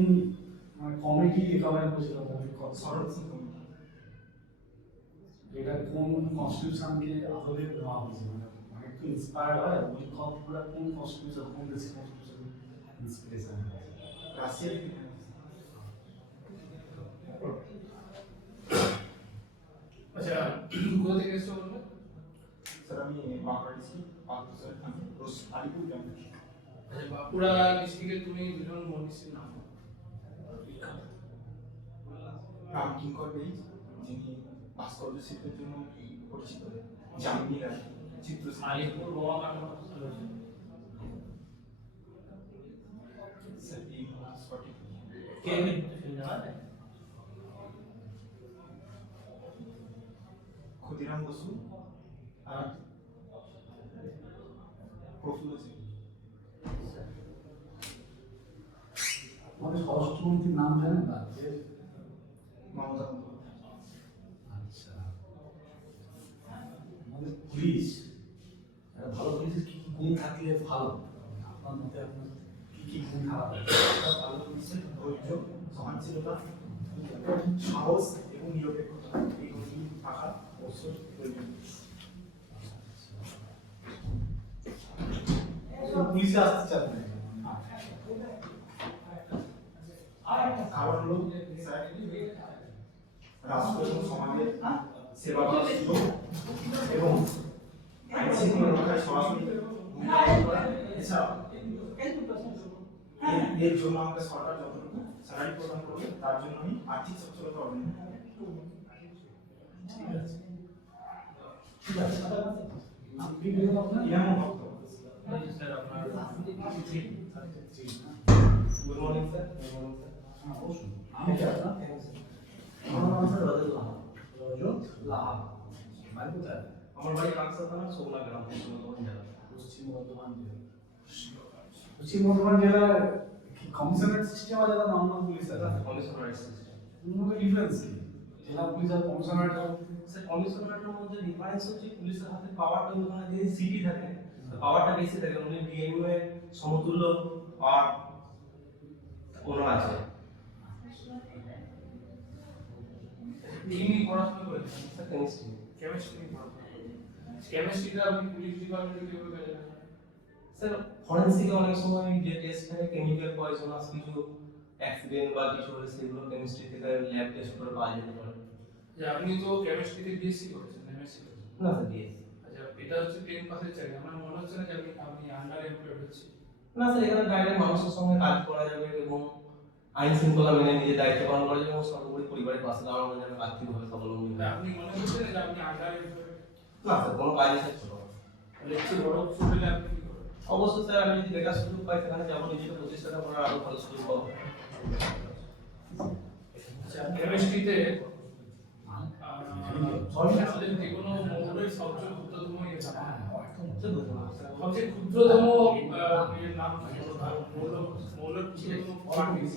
মানে কমিটি রিকভার করেছিল মৌলিক কর্তব্য? সরল সিং কমিটি। এটা কোন কনস্টিটিউশনকে আদলে দেওয়া হয়েছে? মানে একটু ইন্সপায়ার হয় মৌলিক কর্তব্যটা কোন কনস্টিটিউশন, কোন দেশের কনস্টিটিউশন ইন্সপিরেশন? রাশিয়ার আচ্ছা কোথা থেকে এসছো বললে স্যার আমি বাঁকুড়া ডিস্ট্রিক্ট পাত্রসার থানা আলিপুর গ্রামে। আচ্ছা বাঁকুড়া ডিস্ট্রিক্টে তুমি দুজন মনীষীর নাম রাম কিঙ্কর বেইজ, যিনি ভাস্কর্য শিল্পের জন্য পরিচিত, জামিনী রায় চিত্রশিল্পী। আলিপুর বোমা কাটানো হয়েছে স্যার এই সঠিক কে কে সুবিধা আছে ক্ষুদিরাম বসু আর প্রফুল্ল সিং। আমাদের স্বরাষ্ট্রমন্ত্রীর নাম জানেন রাজ্যের? মমতা বন্দ্যোপাধ্যায়। আচ্ছা, আমাদের পুলিশ একটা ভালো পুলিশের কি কি গুণ থাকলে ভালো? আপনার মতে আপনার কি কি গুণ থাকা ভালো পুলিশের ধৈর্য, সহনশীলতা, সাহস এবং নিরপেক্ষতা, এই গুণগুলি থাকা অবশ্যই প্রয়োজন। পুলিশে আসতে চান না? কারণ হলো স্যার রাষ্ট্র এবং সমাজের সেবা করার সুযোগ এবং আইন শৃঙ্খলা রক্ষায় সরাসরি ভূমিকা পালন করা। এছাড়া এর জন্য আমাকে সরকার যতটুকু স্যালারি প্রদান করবে তার জন্য আমি আর্থিক সচ্ছলতা অর্জন করব। ঠিক আছে, ঠিক আছে। আপনি বলুন আপনার ইনামুল হক। স্যার আপনার গুড মর্নিং স্যার। অবশ্যই। আমি কি আপনার? আমার নাম স্যার রজত লাহা। রজত লাহা। বাড়ি কোথায়? আমার বাড়ি কাকসা থানা সোগলা গ্রাম পশ্চিম বর্ধমান জেলা পশ্চিম বর্ধমান জেলা। পশ্চিম বর্ধমান জেলার কি কমিশনারেট সিস্টেম আছে না নর্মাল পুলিশ আছে? কমিশনারেট সিস্টেম কোনো ডিফারেন্স কি? জেলা পুলিশ আর কমিশনারেট? স্যার কমিশনারেটের মধ্যে ডিফারেন্স হচ্ছে পুলিশের হাতে পাওয়ারটা ওখানে যদি সিটি থাকে পাওয়ারটা বেশি থাকে উনি ডিএমও এর সমতুল্য পাওয়ার ওনার আছে কি নিয়ে পড়াশোনা করেছেন? Sir chemistry. কেমিস্ট্রি নিয়ে পড়াশোনা করেছেন। কেমিস্ট্রিটা আপনি পুলিশ ডিপার্টমেন্টে কিভাবে কাজে লাগান? স্যার ফরেন্সিকে অনেক সময় যে টেস্ট থাকে কেমিক্যাল পয়জনাস কিছু অ্যাক্সিডেন্ট বা কিছু হলে সেগুলো কেমিস্ট্রি থেকে ল্যাব টেস্ট করে পাওয়া যেতে পারে। যে আপনি তো কেমিস্ট্রিতে বিএসসি করেছেন, এমএসসি করেছেন। না স্যার দিয়েছি। আচ্ছা, এটা হচ্ছে 10 পাসের চাকরি। আমার মনে হচ্ছে না যে আপনি আন্ডার এমপ্লয়েড হচ্ছে। না স্যার এখানে ডাইরেক্ট মানুষের সঙ্গে কাজ করা যাবে এবং আইন শৃঙ্খলা মেনে নিজের দায়িত্ব পালন করা যাবে এবং সর্বোপরি পরিবারের পাশে দাঁড়ানো যাবে, আর্থিকভাবে স্বাবলম্বী হবে। আপনি মনে করছেন যে আপনি আন্ডার এমপ্লয়েড? না স্যার কোনো কাজই শেষ করবো না। তাহলে একটু বড় কিছু হলে আপনি কি করবেন? অবশ্যই স্যার আমি যদি দেখার সুযোগ পাই সেখানে যাবো, নিজেকে প্রতিষ্ঠাটা করার আরো ভালো সুযোগ পাবো। আচ্ছা, কেমিস্ট্রিতে আমাদের যে কোনো মৌলের সবচেয়ে ক্ষুদ্রতম সবচেয়ে ক্ষুদ্রতম এর নাম কি? মৌলের ক্ষুদ্রতম পার্ট কি?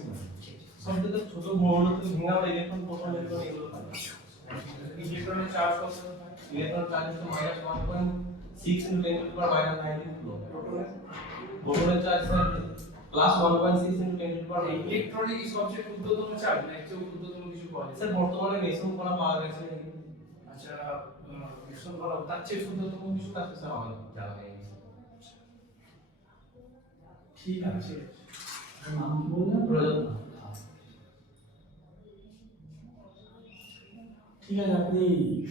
সব থেকে ছোট মৌল তো ভেঙে আমরা ইলেকট্রন প্রোটন নিউট্রন এগুলো পাই। ইলেকট্রনের চার্জ কত? ইলেকট্রন চার্জ হচ্ছে -1.6 × 10⁻⁹ কুলম্ব। প্রোটনের চার্জ স্যার +1.6 × 10⁻⁹। ইলেকট্রনিক সবচেয়ে ক্ষুদ্রতম চার্জ না এর চেয়ে ক্ষুদ্রতম কিছু পাওয়া যায়? স্যার বর্তমানে মেসন করা পাওয়া গেছে। আচ্ছা, মিশ্রণ করা তার চেয়ে ক্ষুদ্রতম কিছু আছে স্যার আমার জানা নেই। ঠিক আছে। নাম কি বললেন? প্রয়োজন ঠিক আছে, আপনি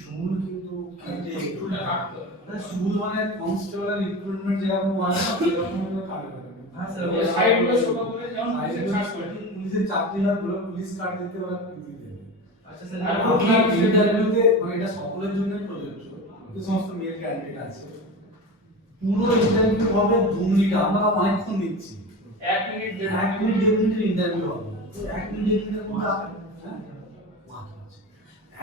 শুরু কিন্তু কেটে ফুলটা কাটতে হবে। মানে শুরু মানে কনস্টেবল রিক্রুটমেন্ট যেরকম হয় না সেরকম ভাবে কাটবে। হ্যাঁ স্যার ওই সাইডগুলো ছোট করে যেমন পুলিশের কাজ করে। পুলিশের চাকরি হয় বলে পুলিশ কার্ড দিতে পারে প্রীতি দেবে। আচ্ছা স্যার আর আপনার ইন্টারভিউতে মানে এটা সকলের জন্যই প্রযোজ্য, যে সমস্ত মেল ক্যান্ডিডেট আছে। পুরো ইন্টারভিউ হবে 2 মিনিট, আমরা অনেকক্ষণ নিচ্ছি। 1 মিনিট 1 মিনিট 1.5 মিনিটের ইন্টারভিউ হবে। 1 মিনিট 1 মিনিটের মধ্যে হ্যাঁ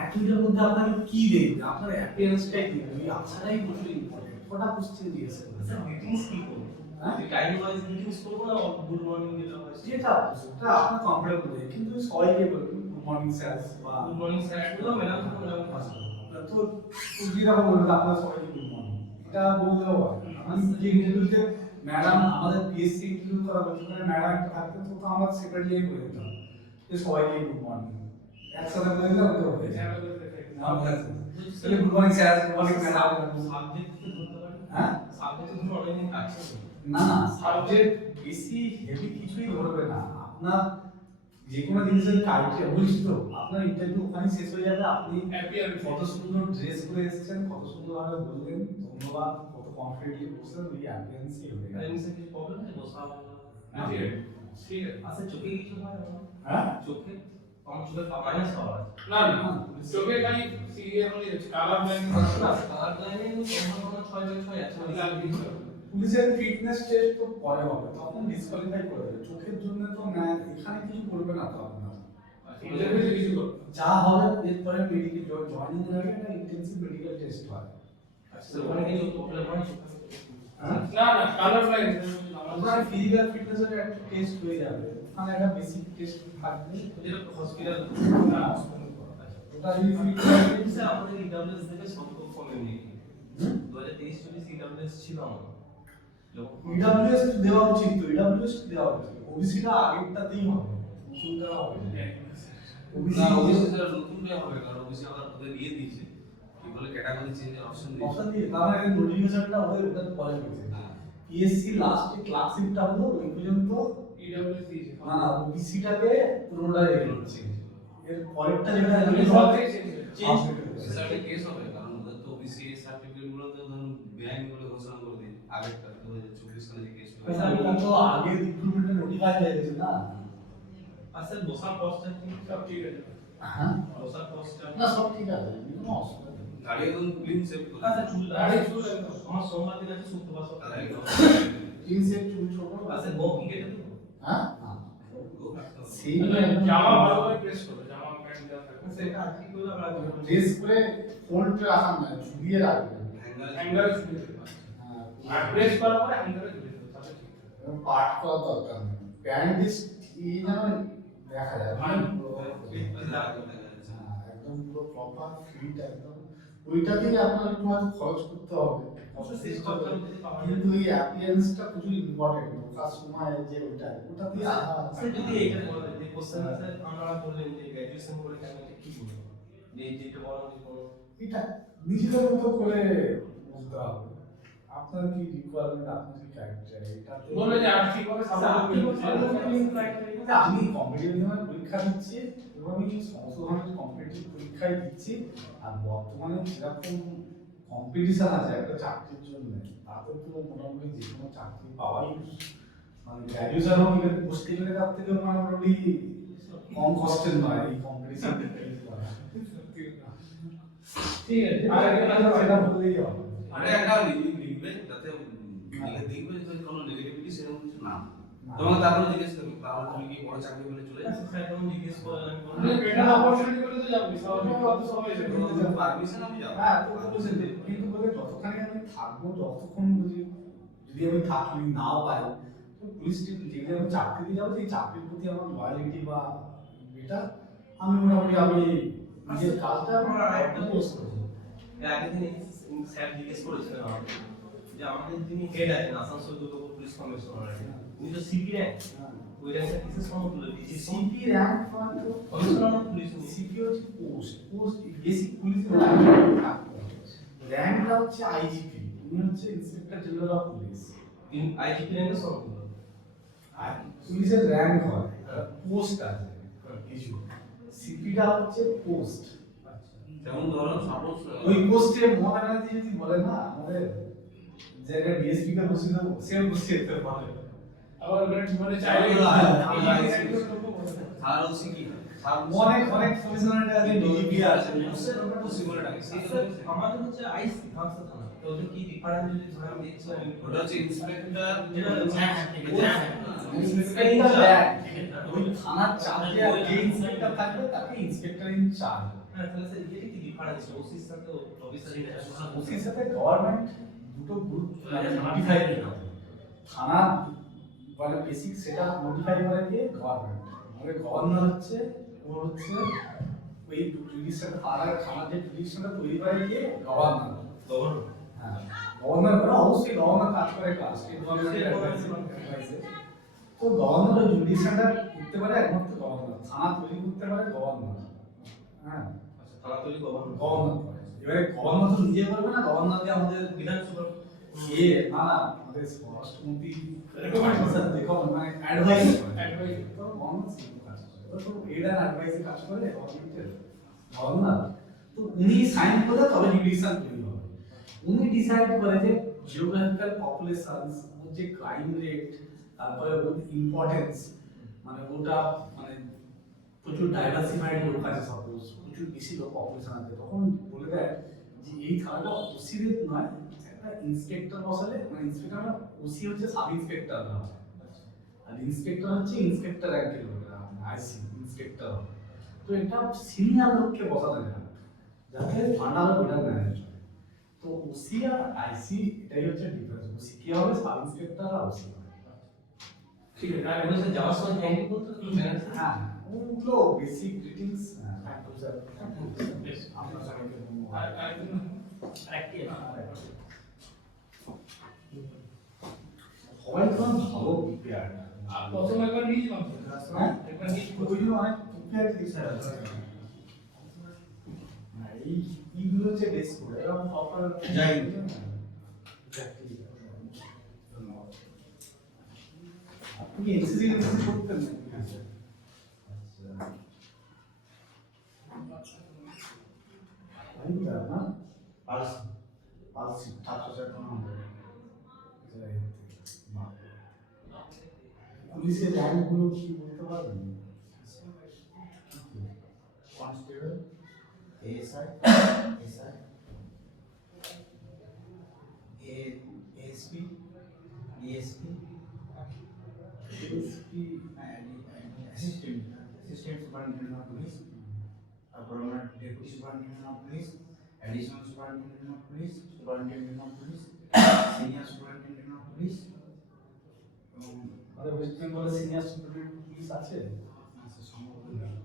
1 মিনিটের মধ্যে আপনাকে কি দেখবে? আপনার অ্যাপিয়ারেন্সটাই দেখবে। ওই আচ্ছাটাই প্রচুর ইম্পর্টেন্ট। কটা কোশ্চেন দিয়েছে স্যার মিটিংস কি করব? হ্যাঁ টাইম ওয়াইজ মিটিংস করব না গুড মর্নিং দিলে হবে? যেটা আপনার কমফোর্টেবল হবে, কিন্তু সবাইকে বলবেন গুড মর্নিং স্যার বা গুড মর্নিং স্যার বললাম ম্যাডাম তো ম্যাডাম পাস তো যেরকম বলবেন আপনার সবাইকে গুড মর্নিং, এটা বললেও হয়। আমি যে ইন্টারভিউতে ম্যাডাম আমাদের পিএসসি ইন্টারভিউ করা বলতে ম্যাডাম একটা থাকতেন, তো আমার সেক্রেটারিয়াই বলে দিতাম যে সবাইকে গুড মর্নিং একসাথে বলে দিলে আমাদের হয়ে যায়। তাহলে good morning sir, good morning madam. Subject কি ধরতে পারি? হ্যাঁ সাবজেক্ট তো অনেক দিন আছে। না না, সাবজেক্ট বেশি হেভি কিছুই ধরবে না। আপনার যে কোনো জিনিসের ক্রাইটেরিয়া বলছি তো, আপনার ইন্টারভিউ ওখানে শেষ হয়ে যাবে। আপনি কত সুন্দর ড্রেস করে এসেছেন, কত সুন্দরভাবে বললেন ধন্যবাদ, কত কনফিডেন্টলি বলছেন, ওই অ্যাপিয়ারেন্সই হয়ে আর গেল। এমনি কিছু প্রবলেম আছে বসা হবে না? ঠিক আছে। আচ্ছা চোখে কিছু হয় না? হ্যাঁ চোখে আমার চোখে মাইনাস পাওয়ার আছে। না না, চোখে খালি সিরিয়াল হয়ে যাচ্ছে, কালার ব্লাইন্ড না কালার ব্লাইন্ড সম্ভাবনা 6/6 আছে। পুলিশের ফিটনেস টেস্ট তো পরে হবে, তখন ডিসকোয়ালিফাই করে দেবে। চোখের জন্য তো না, এখানে কিছু করবে না তো আপনার। ইন্টারভিউতে কিছু করবে যা হবে এরপরে মেডিকেল জয়েনিং এর আগে একটা ইন্টেনসিভ মেডিকেল টেস্ট হয়। আচ্ছা ওখানে কিছু প্রবলেম হয় চোখে? হ্যাঁ না না, কালার ব্লাইন্ড ওখানে ফিজিক্যাল ফিটনেসের একটা টেস্ট হয়ে যাবে, ওখানে একটা বেসিক টেস্ট থাকবে, যেটা হসপিটাল না ওটা যদি ফিটনেস স্যার আমাদের ইডব্লিউএস থেকে সম্পর্ক ফোনে নিয়ে 2023-24 ইডব্লিউএস ছিল আমার যখন ইডব্লিউএস দেওয়া উচিত, তো ইডব্লিউএস দেওয়া উচিত। ওবিসিটা আগেরটাতেই হবে, নতুনটা হবে না। না ওবিসি স্যার নতুনটাই হবে, কারণ ওবিসি আমরা ওদের দিয়ে দিয়েছে কি বলে ক্যাটাগরি চেঞ্জের অপশন দিয়েছে। অপশন দিয়ে তার আগে নোটিফিকেশনটা ওদের ওটা পরে গেছে। পিএসসি লাস্টে ক্লাসিকটা হলো ওই পর্যন্ত, ইডব্লিউএস দিয়েছে। না না ওবিসিটাকে পুরোটা রেখে দিচ্ছে। এর পরেরটা যেটা মানে সব থেকে চেঞ্জ স্যার এটা কেস হবে, কারণ ওদের তো ওবিসি সার্টিফিকেট গুলোতে ধরুন বেআইনি বলে ঘোষণা করে দিই আগেরটা 2024 সালে যে কেস হয়েছে। আমি তো আগে রিক্রুটমেন্টে নোটিফাই হয়ে গেছে না। আর স্যার বসার কষ্টটা কি? সব ঠিক আছে। হ্যাঁ বসার কষ্টটা না সব ঠিক আছে, কোনো অসুবিধা নেই। গাড়ি একদম ক্লিন সেভ করে আচ্ছা চুল গাড়ি চুল একদম। আমার সোমবার দিন আছে শুক্রবার তারা সকালে। একদম তিন সেট চুল ছোট আচ্ছা গোপ কি কেটে দেবো? হ্যাঁ সেই জামা ভালো করে প্রেস করবে, জামা প্যান্ট দেওয়া থাকবে। সেটা আজকে করে আমরা ড্রেস করে ফোল্ড রাখা না, ঝুলিয়ে রাখবে। হ্যাঙ্গারে ঝুলিয়ে দেবে। হ্যাঁ আর প্রেস করার পরে হ্যাঙ্গারে ঝুলিয়ে দেবে, তাহলে ঠিক থাকবে। এবং পাট করা দরকার নেই। প্যান্ট এই যেন দেখা যায় মানে পুরো একদম পুরো প্রপার ফিট একদম, ওইটাতেই আপনার একটু হয়তো খরচ করতে হবে। কিন্তু এই অ্যাপিয়ারেন্সটা প্রচুর ইম্পর্টেন্ট। ওটার সময় যে ওটাতে স্যার যদি এইটা বলেন যে কোশ্চেন স্যার আমরা বললেন যে গ্র্যাজুয়েশন করে কেন এটা কি বলবো? যেটা বলা হচ্ছে কোনো এটা নিজেদের মতো করে বলতে হবে। আপনার কি রিকোয়ারমেন্ট, আপনার কি ক্রাইটেরিয়া, এটাতে বলবে যে আর্থিকভাবে আমি কম্পিটিটিভ পরীক্ষা দিচ্ছি এবং আমি সমস্ত ধরনের কম্পিটিটিভ পরীক্ষায় দিচ্ছি। আর বর্তমানে যেরকম কম্পিটিশন আছে একটা চাকরির জন্য, তাতে তো মোটামুটি যে কোনো চাকরি পাওয়াই মানে গ্র্যাজুয়েশন হোক ইভেন পোস্ট গ্রাজুয়েট তার থেকে মোটামুটি কম কষ্টের নয় এই কম্পিটিশন করা। ঠিক আছে আর এটা বললেই হবে। আরে একটা লিখবে যাতে লিখে দেখবে যে কোনো নেগেটিভিটি সেরকম কিছু না তোমাকে তারপরে জিজ্ঞেস করবে তাহলে তুমি কি বড় চাকরি পেলে চলে যাবে স্যার তখন জিজ্ঞেস করলেন বেটার অপরচুনিটি পেলে তো যাবো স্বাভাবিক কথা সবাই যাবে পারমিশন আমি যাবো হ্যাঁ তো বলছেন কিন্তু বলে যতখানি আমি থাকবো ততক্ষণ যদি আমি থাকি নাও পাই তো পুলিশ যেগুলো আমি চাকরি দিয়ে যাবো সেই চাকরির প্রতি আমার লয়ালিটি বা এটা আমি মোটামুটি আমি নিজের কাজটা একটা পোস্ট করেছি আগের দিন স্যার জিজ্ঞেস করেছিলেন আমাকে যে আমাদের যিনি হেড আছেন আসানসোল দুর্গাপুর পুলিশ কমিশনার আছেন উনি তো সিপি র্যাঙ্ক ওই র্যাঙ্কটা কিসের সময় তুলে দিয়েছি সিপি র্যাঙ্ক মানে তো কমিশনার পুলিশ সিপি হচ্ছে পোস্ট বেসিক পুলিশের র্যাঙ্কটা হচ্ছে আইজিপি, উনি হচ্ছে inspector general of police. IGP র্যাঙ্কের সময় তুলে আর পুলিশের র্যাঙ্ক হয় পোস্ট আছে কিছু, সিপিটা হচ্ছে পোস্ট। যেমন ধরো সাপোজ ওই পোস্টে মমতা ব্যানার্জি যদি বলে না আমাদের জায়গায় ডিএসপি কে বসিয়ে দেবো, সেও বসিয়ে দিতে পারে। আবার মানে চাইলে থানার ওসি কি অনেক অনেক কমিশনারেট আছে, ডিজিপি আছে, ওসি বলে ডাকে সেই আমাদের হচ্ছে আইসি খামসা থানা তো ওদের কি ডিফারেন্স যদি ধরে আমি দেখছিলাম ওটা হচ্ছে ইন্সপেক্টর ইন্সপেক্টর র্যাঙ্ক। ওই থানার চার্জে যে ইন্সপেক্টর থাকবে তাকে ইন্সপেক্টর ইন চার্জ। হ্যাঁ তাহলে স্যার এটা কি ডিফারেন্স ওসির সাথে অফিসার ওসির সাথে গভর্নমেন্ট দুটো গ্রুপ মডিফাই করে থানা মানে বেসিক সেটা মডিফাই করে দিয়ে গভর্নমেন্ট মানে গভর্নর হচ্ছে ও হচ্ছে ওই জুডিশিয়াল থানার যে জুডিশিয়ালটা তৈরি করে দিয়ে গভর্নর হ্যাঁ গভর্নর করে অবশ্যই গভর্নর কাজ করে ক্লাস স্টেট গভর্নমেন্টের অ্যাডভাইসে। তো গভর্নর জুডিশিয়ালটা করতে পারে একমাত্র গভর্নর, থানা তৈরি করতে পারে গভর্নর। হ্যাঁ থানা তৈরি গভর্নর গভর্নর করে, এবারে গভর্নর তো নিজে করবে না, গভর্নরকে আমাদের বিধানসভা না না আমাদের স্বরাষ্ট্রমন্ত্রী মানে অ্যাডভাইস করে তো গভর্নর সেই কাজ করে, তো এডার অ্যাডভাইসে কাজ করে গভর্নর। তো উনি সাইন করলে তবে জুডিশিয়াল তৈরি হবে। উনি ডিসাইড করে যে জিওগ্রাফিক্যাল পপুলেশনস, ওর যে ক্রাইম রেট, তারপরে ওর ইম্পর্টেন্স, মানে ওটা মানে প্রচুর ডাইভার্সিফাইড লোক আছে, সাপোজ প্রচুর বেশি লোক পপুলেশন আছে, তখন বলে দেয় যে এই থানাটা ওসিদের নয়, একটা ইন্সপেক্টর বসালে, মানে ইন্সপেক্টর না, ওসি হচ্ছে সাব ইন্সপেক্টর হবে আর ইন্সপেক্টর হচ্ছে ইন্সপেক্টর র্যাঙ্কের লোকেরা, আইসি ইন্সপেক্টর। তো এটা সিনিয়র লোককে বসাতে যায় যাতে থানারও বেটার ম্যানেজ হয়। তো ওসি আর আইসি এটাই হচ্ছে ডিফারেন্স, ওসি কি হবে, সাব ইন্সপেক্টর আর ওসি হবে। ঠিক আছে আর ওদের যাওয়ার সময় থ্যাংক ইউ বলতে তো ম্যানেজ হ্যাঁ ওগুলো basic greetings. Thank you sir, আপনার সবাইকে ধন্যবাদ। সবাই তো ভালো প্রিপেয়ার্ড, প্রথম একবার নিয়েছিলাম হ্যাঁ একবার নিয়ে ওই জন্য অনেক প্রিপেয়ার্ড স্যার এই এইগুলো হচ্ছে বেস করে এরকম প্রপার যাই আপনি এনসিসি করতেন আচ্ছা না পালস পালস ছাত্র ছাত্র পুলিশের র্যাঙ্কগুলো কি বলতে পারবেন? Constable, ASI, SI, ASP, DSP, DSP, assistant superintendent of police, তারপর আমরা deputy superintendent of police, additional superintendent of police, superintendent of police, senior superintendent of police. আমাদের ওয়েস্ট বেঙ্গলে সিনিয়র সুপারিনটেন্ডেন্ট পুলিশ আছে, আছে সম্ভবত নেই।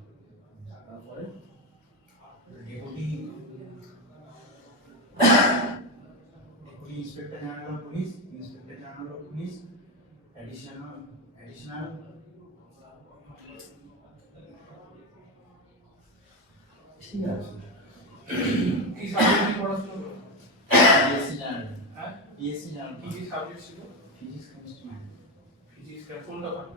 তারপরে deputy inspector general of police, inspector general of police, additional ঠিক আছে। কি সাবজেক্ট নিয়ে পড়াশোনা করো? বিএসসি জার্নাল, হ্যাঁ বিএসসি জার্নাল, কি কি সাবজেক্ট ছিল? Physics, chemistry, math. ফিজিক্স কোনটা ভালো?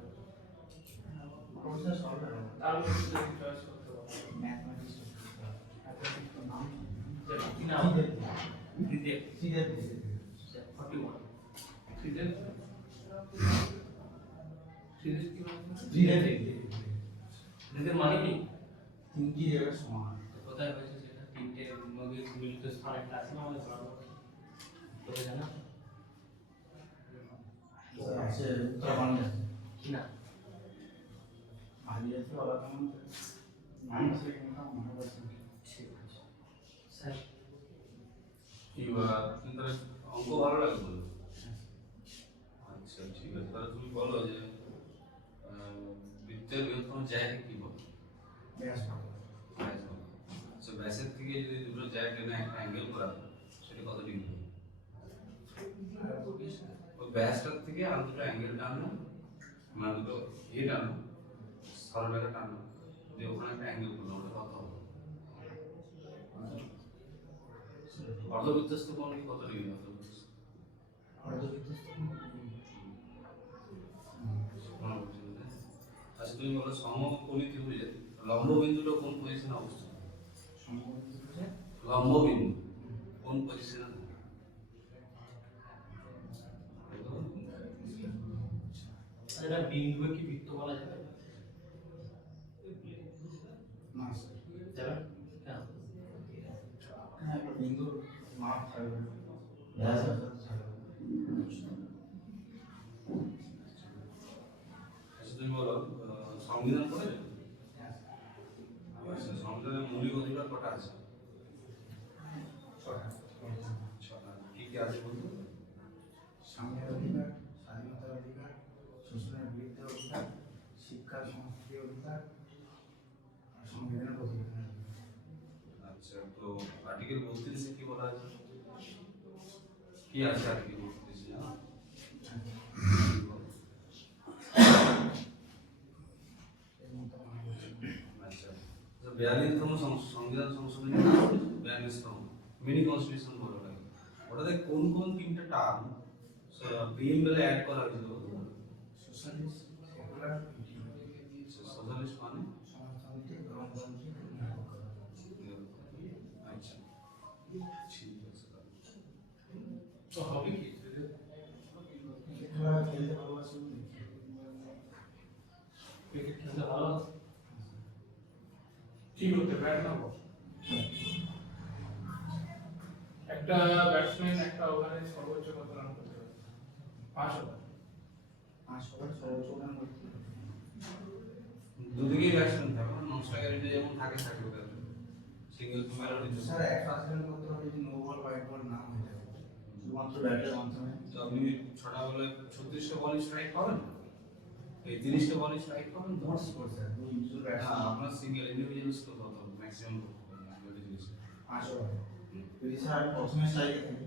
কোর্সটা সলভ করো, তার মধ্যে যদি চয়েস করতে পারো ম্যাথমেটিক্স। কি নাম? ফিজিক্স, ফিজিক্স 41 ফিজিক্স ফিজিক্স কি মানে? এদের মানে কি? তিনটি জায়গার সমান। কোথায় হয়েছে সেটা? তিনটে মিলিত স্থান একটা আছে না আমাদের বরাবর? কোথায় জানা? আছে উত্তরাখণ্ডে আছে। কি না? আদিবাসী আলাদা মানুষ এখানে মনে করছে। ঠিক আছে স্যার। কি তোমার অঙ্ক ভালো লাগে বলো? আচ্ছা ঠিক আছে, তাহলে তুমি বলো যে বৃত্তের বৃহত্তম জায়গা কি বলো? ব্যাস ভালো। ব্যাস বলো। আচ্ছা ব্যাসের থেকে যদি দুটো জায়গা টেনে একটা অ্যাঙ্গেল করা হয়, সেটা কত ডিগ্রি? ওই ব্যাসটার থেকে আর দুটো অ্যাঙ্গেল টানলো, মানে দুটো টানো, সরলরেখা টানলো, দিয়ে ওখানে একটা অ্যাঙ্গেল করলো, ওটা কত হবে? অর্ধবৃত্তস্থ কোণ কি কত ডিগ্রি? আচ্ছা তুমি বলো সমকোণী ত্রিভুজের লম্ব বিন্দুটা কোন পজিশনে অবস্থিত? লম্ব বিন্দু কোন পজিশনে? এটা বিন্দু কি বৃত্ত বলা যাবে? না স্যার, যাবে কেন? হ্যাঁ বিন্দুর মাপ থাকবে, ব্যাস থাকবে। আচ্ছা তুমি বলো সংবিধান পড়েছো? আচ্ছা সংবিধানের মৌলিক অধিকার কটা আছে? ছটা। কি কি আছে বলতো? স্বামীর অধিকার, স্বাধীনতার অধিকার, শোষণের বিরুদ্ধে অধিকার, শিক্ষা সংস্কৃতি অধিকার, আর সংবিধানের অধিকার। আচ্ছা তো আর্টিকেল 32 কি বলা আছে? কি আছে আর্টিকেল 32 জানো? আচ্ছা 42তম সংবিধান সংশোধনী 42তম মিনি কনস্টিটিউশন বলা হয়। ওটাতে কোন কোন তিনটা টার্ম প্রিএমবেলে অ্যাড করা হয়েছিল? সোশ্যালিস্ট, সেকুলার, সোশ্যালিস্ট মানে সমাজতান্ত্রিক, গণতান্ত্রিক, আচ্ছা ঠিক আছে তাহলে। তো হবে কি? খেলা খেলতে ভালোবাসি। ক্রিকেট খেলতে ভালো কি করতে ব্যাট না বল? একটা ব্যাটসম্যান একটা ওভারে সর্বোচ্চ কত রান করতে পারে? 5 ওভার। 5 ওভার সর্বোচ্চ রান করতে হবে। দুদিকেই ব্যাটসম্যান থাকে, নন স্ট্রাইকারে যেমন থাকে সিঙ্গেল ফিমেলও নিতে স্যার 100 রান করতে হবে যদি নো বল হোয়াইট বল না হয়ে যায়, শুধুমাত্র ব্যাটের মাধ্যমে। তো আপনি 6টা বলে 36টা বল স্ট্রাইক পাবেন, এই 30টা বল স্ট্রাইক পাবেন তো? নোটস স্কোর স্যার, দুই ইন্ডিভিজুয়াল ব্যাটসম্যান আপনার সিঙ্গেল ইন্ডিভিজুয়াল স্কোর কত ম্যাক্সিমাম 5 ওভার। যদি স্যার প্রথমে স্ট্রাইকে থাকি,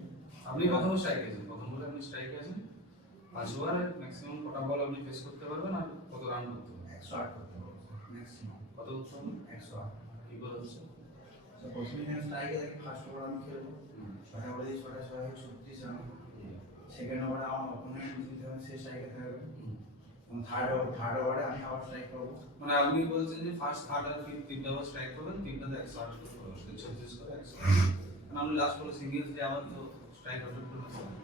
আপনি প্রথম স্ট্রাইক আছেন, প্রথম বলে আপনি স্ট্রাইকে আছেন 5 ওভারে ম্যাক্সিমাম কটা বল আপনি ফেস করতে পারবেন আর কত রান করতে পারবেন? 108 করতে হবে ম্যাক্সিমাম। কত করতে হবে? 108। কি বল হচ্ছে? স্যার প্রথমে আমি স্ট্রাইকে থাকি, ফার্স্ট ওভার আমি খেলবো 6টা বলে 6টা 6 36 রান। সেকেন্ড ওভারে আমার অপোনেন্ট জিততে হবে, সে স্ট্রাইকে থাকবে। এবং থার্ড ওভারে আমি আবার স্ট্রাইক করবো। মানে আপনি বলছেন যে ফার্স্ট থার্ড আর ফিফথ তিনটা ওভার স্ট্রাইক করবেন, তিনটাতে 108 করতে হবে, 36 করে 108। কারণ আপনি লাস্ট বলে সিঙ্গেলস দিয়ে আবার তো স্ট্রাইক আউট করতে হবে।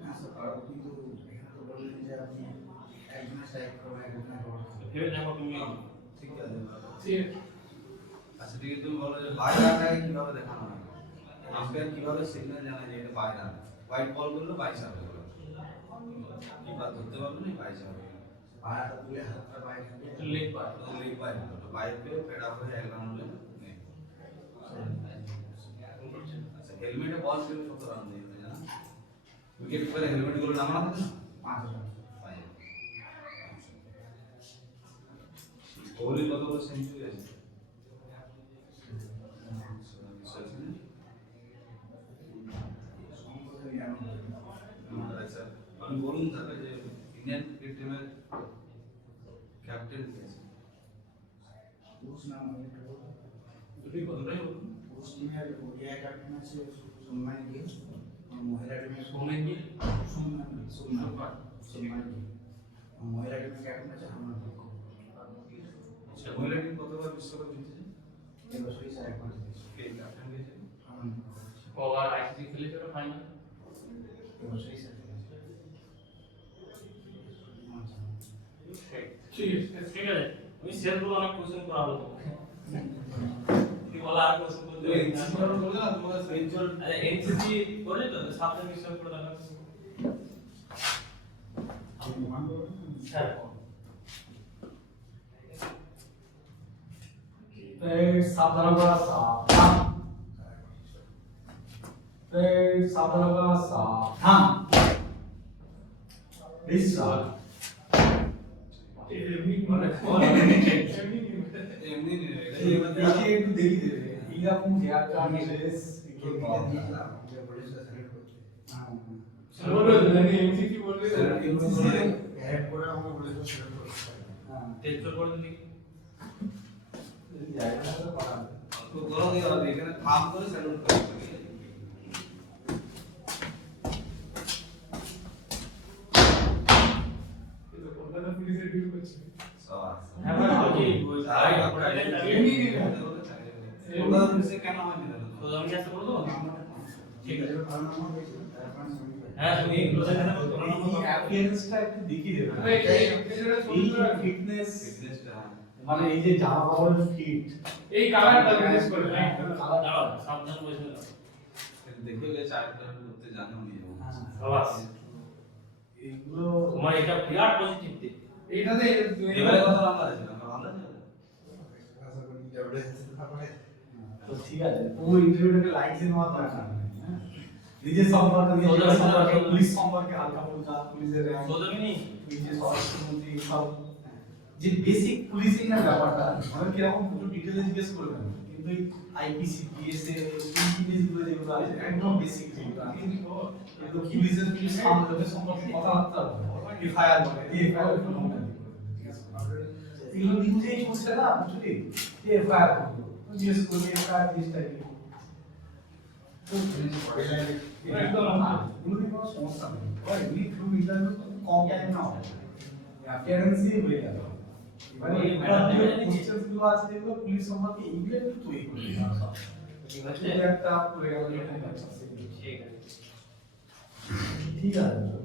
হ্যাঁ স্যার, পারবো, কিন্তু এখানে তো বললেন যে আপনি একজনে স্ট্রাইক করবেন, একজনে করবেন। ভেবে দেখো তুমি। ঠিক আছে। ঠিক আচ্ছা ঠিক আছে, তুমি বলো যে বাইরে আটাকে কিভাবে দেখানো হয়? আম্পায়ার কিভাবে সিগন্যাল জানায় যে এটা বাইরে আটা? হোয়াইট বল করলে বাইশ হবে, কি বাদ ধরতে পারবে না বাইশ হবে। পায়াটা তুলে হাতটা বাইরে ঢুকে লেগ পাই, লেগ পাই তো বাইরে পেয়ে ফেডা হয়ে এক রান হলে নেই। আচ্ছা হেলমেটে বল পেলে কত রান দিয়ে জানা? উইকেট কিপারে হেলমেট গুলো নাম রাখে না? 5 রান। কোহলি কতগুলো সেঞ্চুরি আছে? সম্পর্কে জানো। আচ্ছা আপনি বলুন তাহলে যে ইন্ডিয়ান ক্রিকেট টিমের ক্যাপ্টেন কে আছে? পুরুষ নাম আমি একটু বলবো। তুমি কতটাই বলুন পুরুষ টিমের ওডিআই ক্যাপ্টেন আছে সুমন গিল, আর মহিলা টিমের সোমেন গিল, সুমন গিল, মহিলা টিমের ক্যাপ্টেন আছে হামনা বিক। আচ্ছা মহিলা টিম কতবার বিশ্বকাপ জিতেছে? এবছরই স্যার একবার জিতেছে। কে ক্যাপ্টেন হয়েছে? হামনা বিক। কবার আইসিসি খেলেছে ওরা ফাইনাল? এবছরই স্যার খেলেছে। আচ্ছা। ঠিক আছে, আমি শেষগুলো অনেক কোশ্চেন করাবো তোমাকে। তুই বলা আর কোশ্চেন করতে তুমি এনসিসি করলে না তোমার সেঞ্চুয়াল এনসিসি করলে তো সাবজেক্ট মিশন করে দেখা আপনি প্রমাণ করবেন? স্যার সাবধানতা সাবধান। সাবধানতা সাবধান। বিশ্রাম। এমনি একে একটু দেখি দেবে এইরকম হেয়ার কাট ড্রেস তো বাদ দিলাম যে বলেছে সিলেক্ট করতে বলো জানি এমসিকি বললে স্যার, NCC হ্যাড করে আমাকে বলেছে সিলেক্ট করতে। টেস্ট করে দিলি জায়গাটা পাঠাবে। তো বলো কি হবে এখানে থাম করে স্যালুট করতে কিন্তু কলকাতা পুলিশের ডিউটি করছে সবাস হ্যাঁ ভাই কি রাইট এমনি ওটা পুলিশে কেন হয় না তো আমি আসতে বলবো ঠিক আছে ভালো নাম্বার হয়েছে তারপর 75। হ্যাঁ তুমি ক্লোজে খেলা করতে এই অ্যাপিয়ারেন্সটা একটু দেখিয়ে দেবে। এই এই যে ফিটনেস ফিটনেসটা মানে এই যে জামা কাপড়ের ফিট এই কালারটা বিশেষ করে দাঁড়াও সাবধান বসে দাও দেখে গেছে আরেকটা করতে জানো নি সাবাস এগুলো তোমার এটা বিরাট পজিটিভ দিক এইটাতে এবারে কত নাম্বার আছে আমরা ভালো আছে আশা করি যাবে তারপরে তো ঠিক আছে পুরো ইন্টারভিউটাকে লাইট নেওয়া দরকার নেই, হ্যাঁ? নিজের সম্পর্কে নিজের সম্পর্কে পুলিশ সম্পর্কে হালকা ফুলকা পুলিশের rank, সোদমিনি নিজের স্বরাষ্ট্রমন্ত্রী সব যে বেসিক পুলিশিং এর ব্যাপারটা মানে কিরকম একটু ডিটেইলে জিজ্ঞেস করবেন কিন্তু আইপিসি পিএসএ এই জিনিসগুলো যেগুলো আছে একদম বেসিক যেগুলো আছে এগুলো কি পুলিশের পুলিশ সামনে সম্পর্কে কথাবার্তা এফআইআর বলে এই এফআইআর গুলো মনে রাখবে, ঠিক আছে? এগুলো নিউজেই করছে না বুঝলি যে এফআইআর করবো জিজ্ঞেস করবে এফআইআর জিনিসটা কি একদম এগুলো নিয়ে কোনো সমস্যা নেই এমনি গ্রুপ ইন্টারভিউ কম টাইম না হবে অ্যাপিয়ারেন্সই হয়ে যাবে এবারে কোশ্চেন গুলো আছে যেগুলো পুলিশ সম্পর্কে এইগুলো একটু তৈরি করে দিতে হবে ঠিক আছে একটা পড়ে গেল ঠিক আছে ঠিক আছে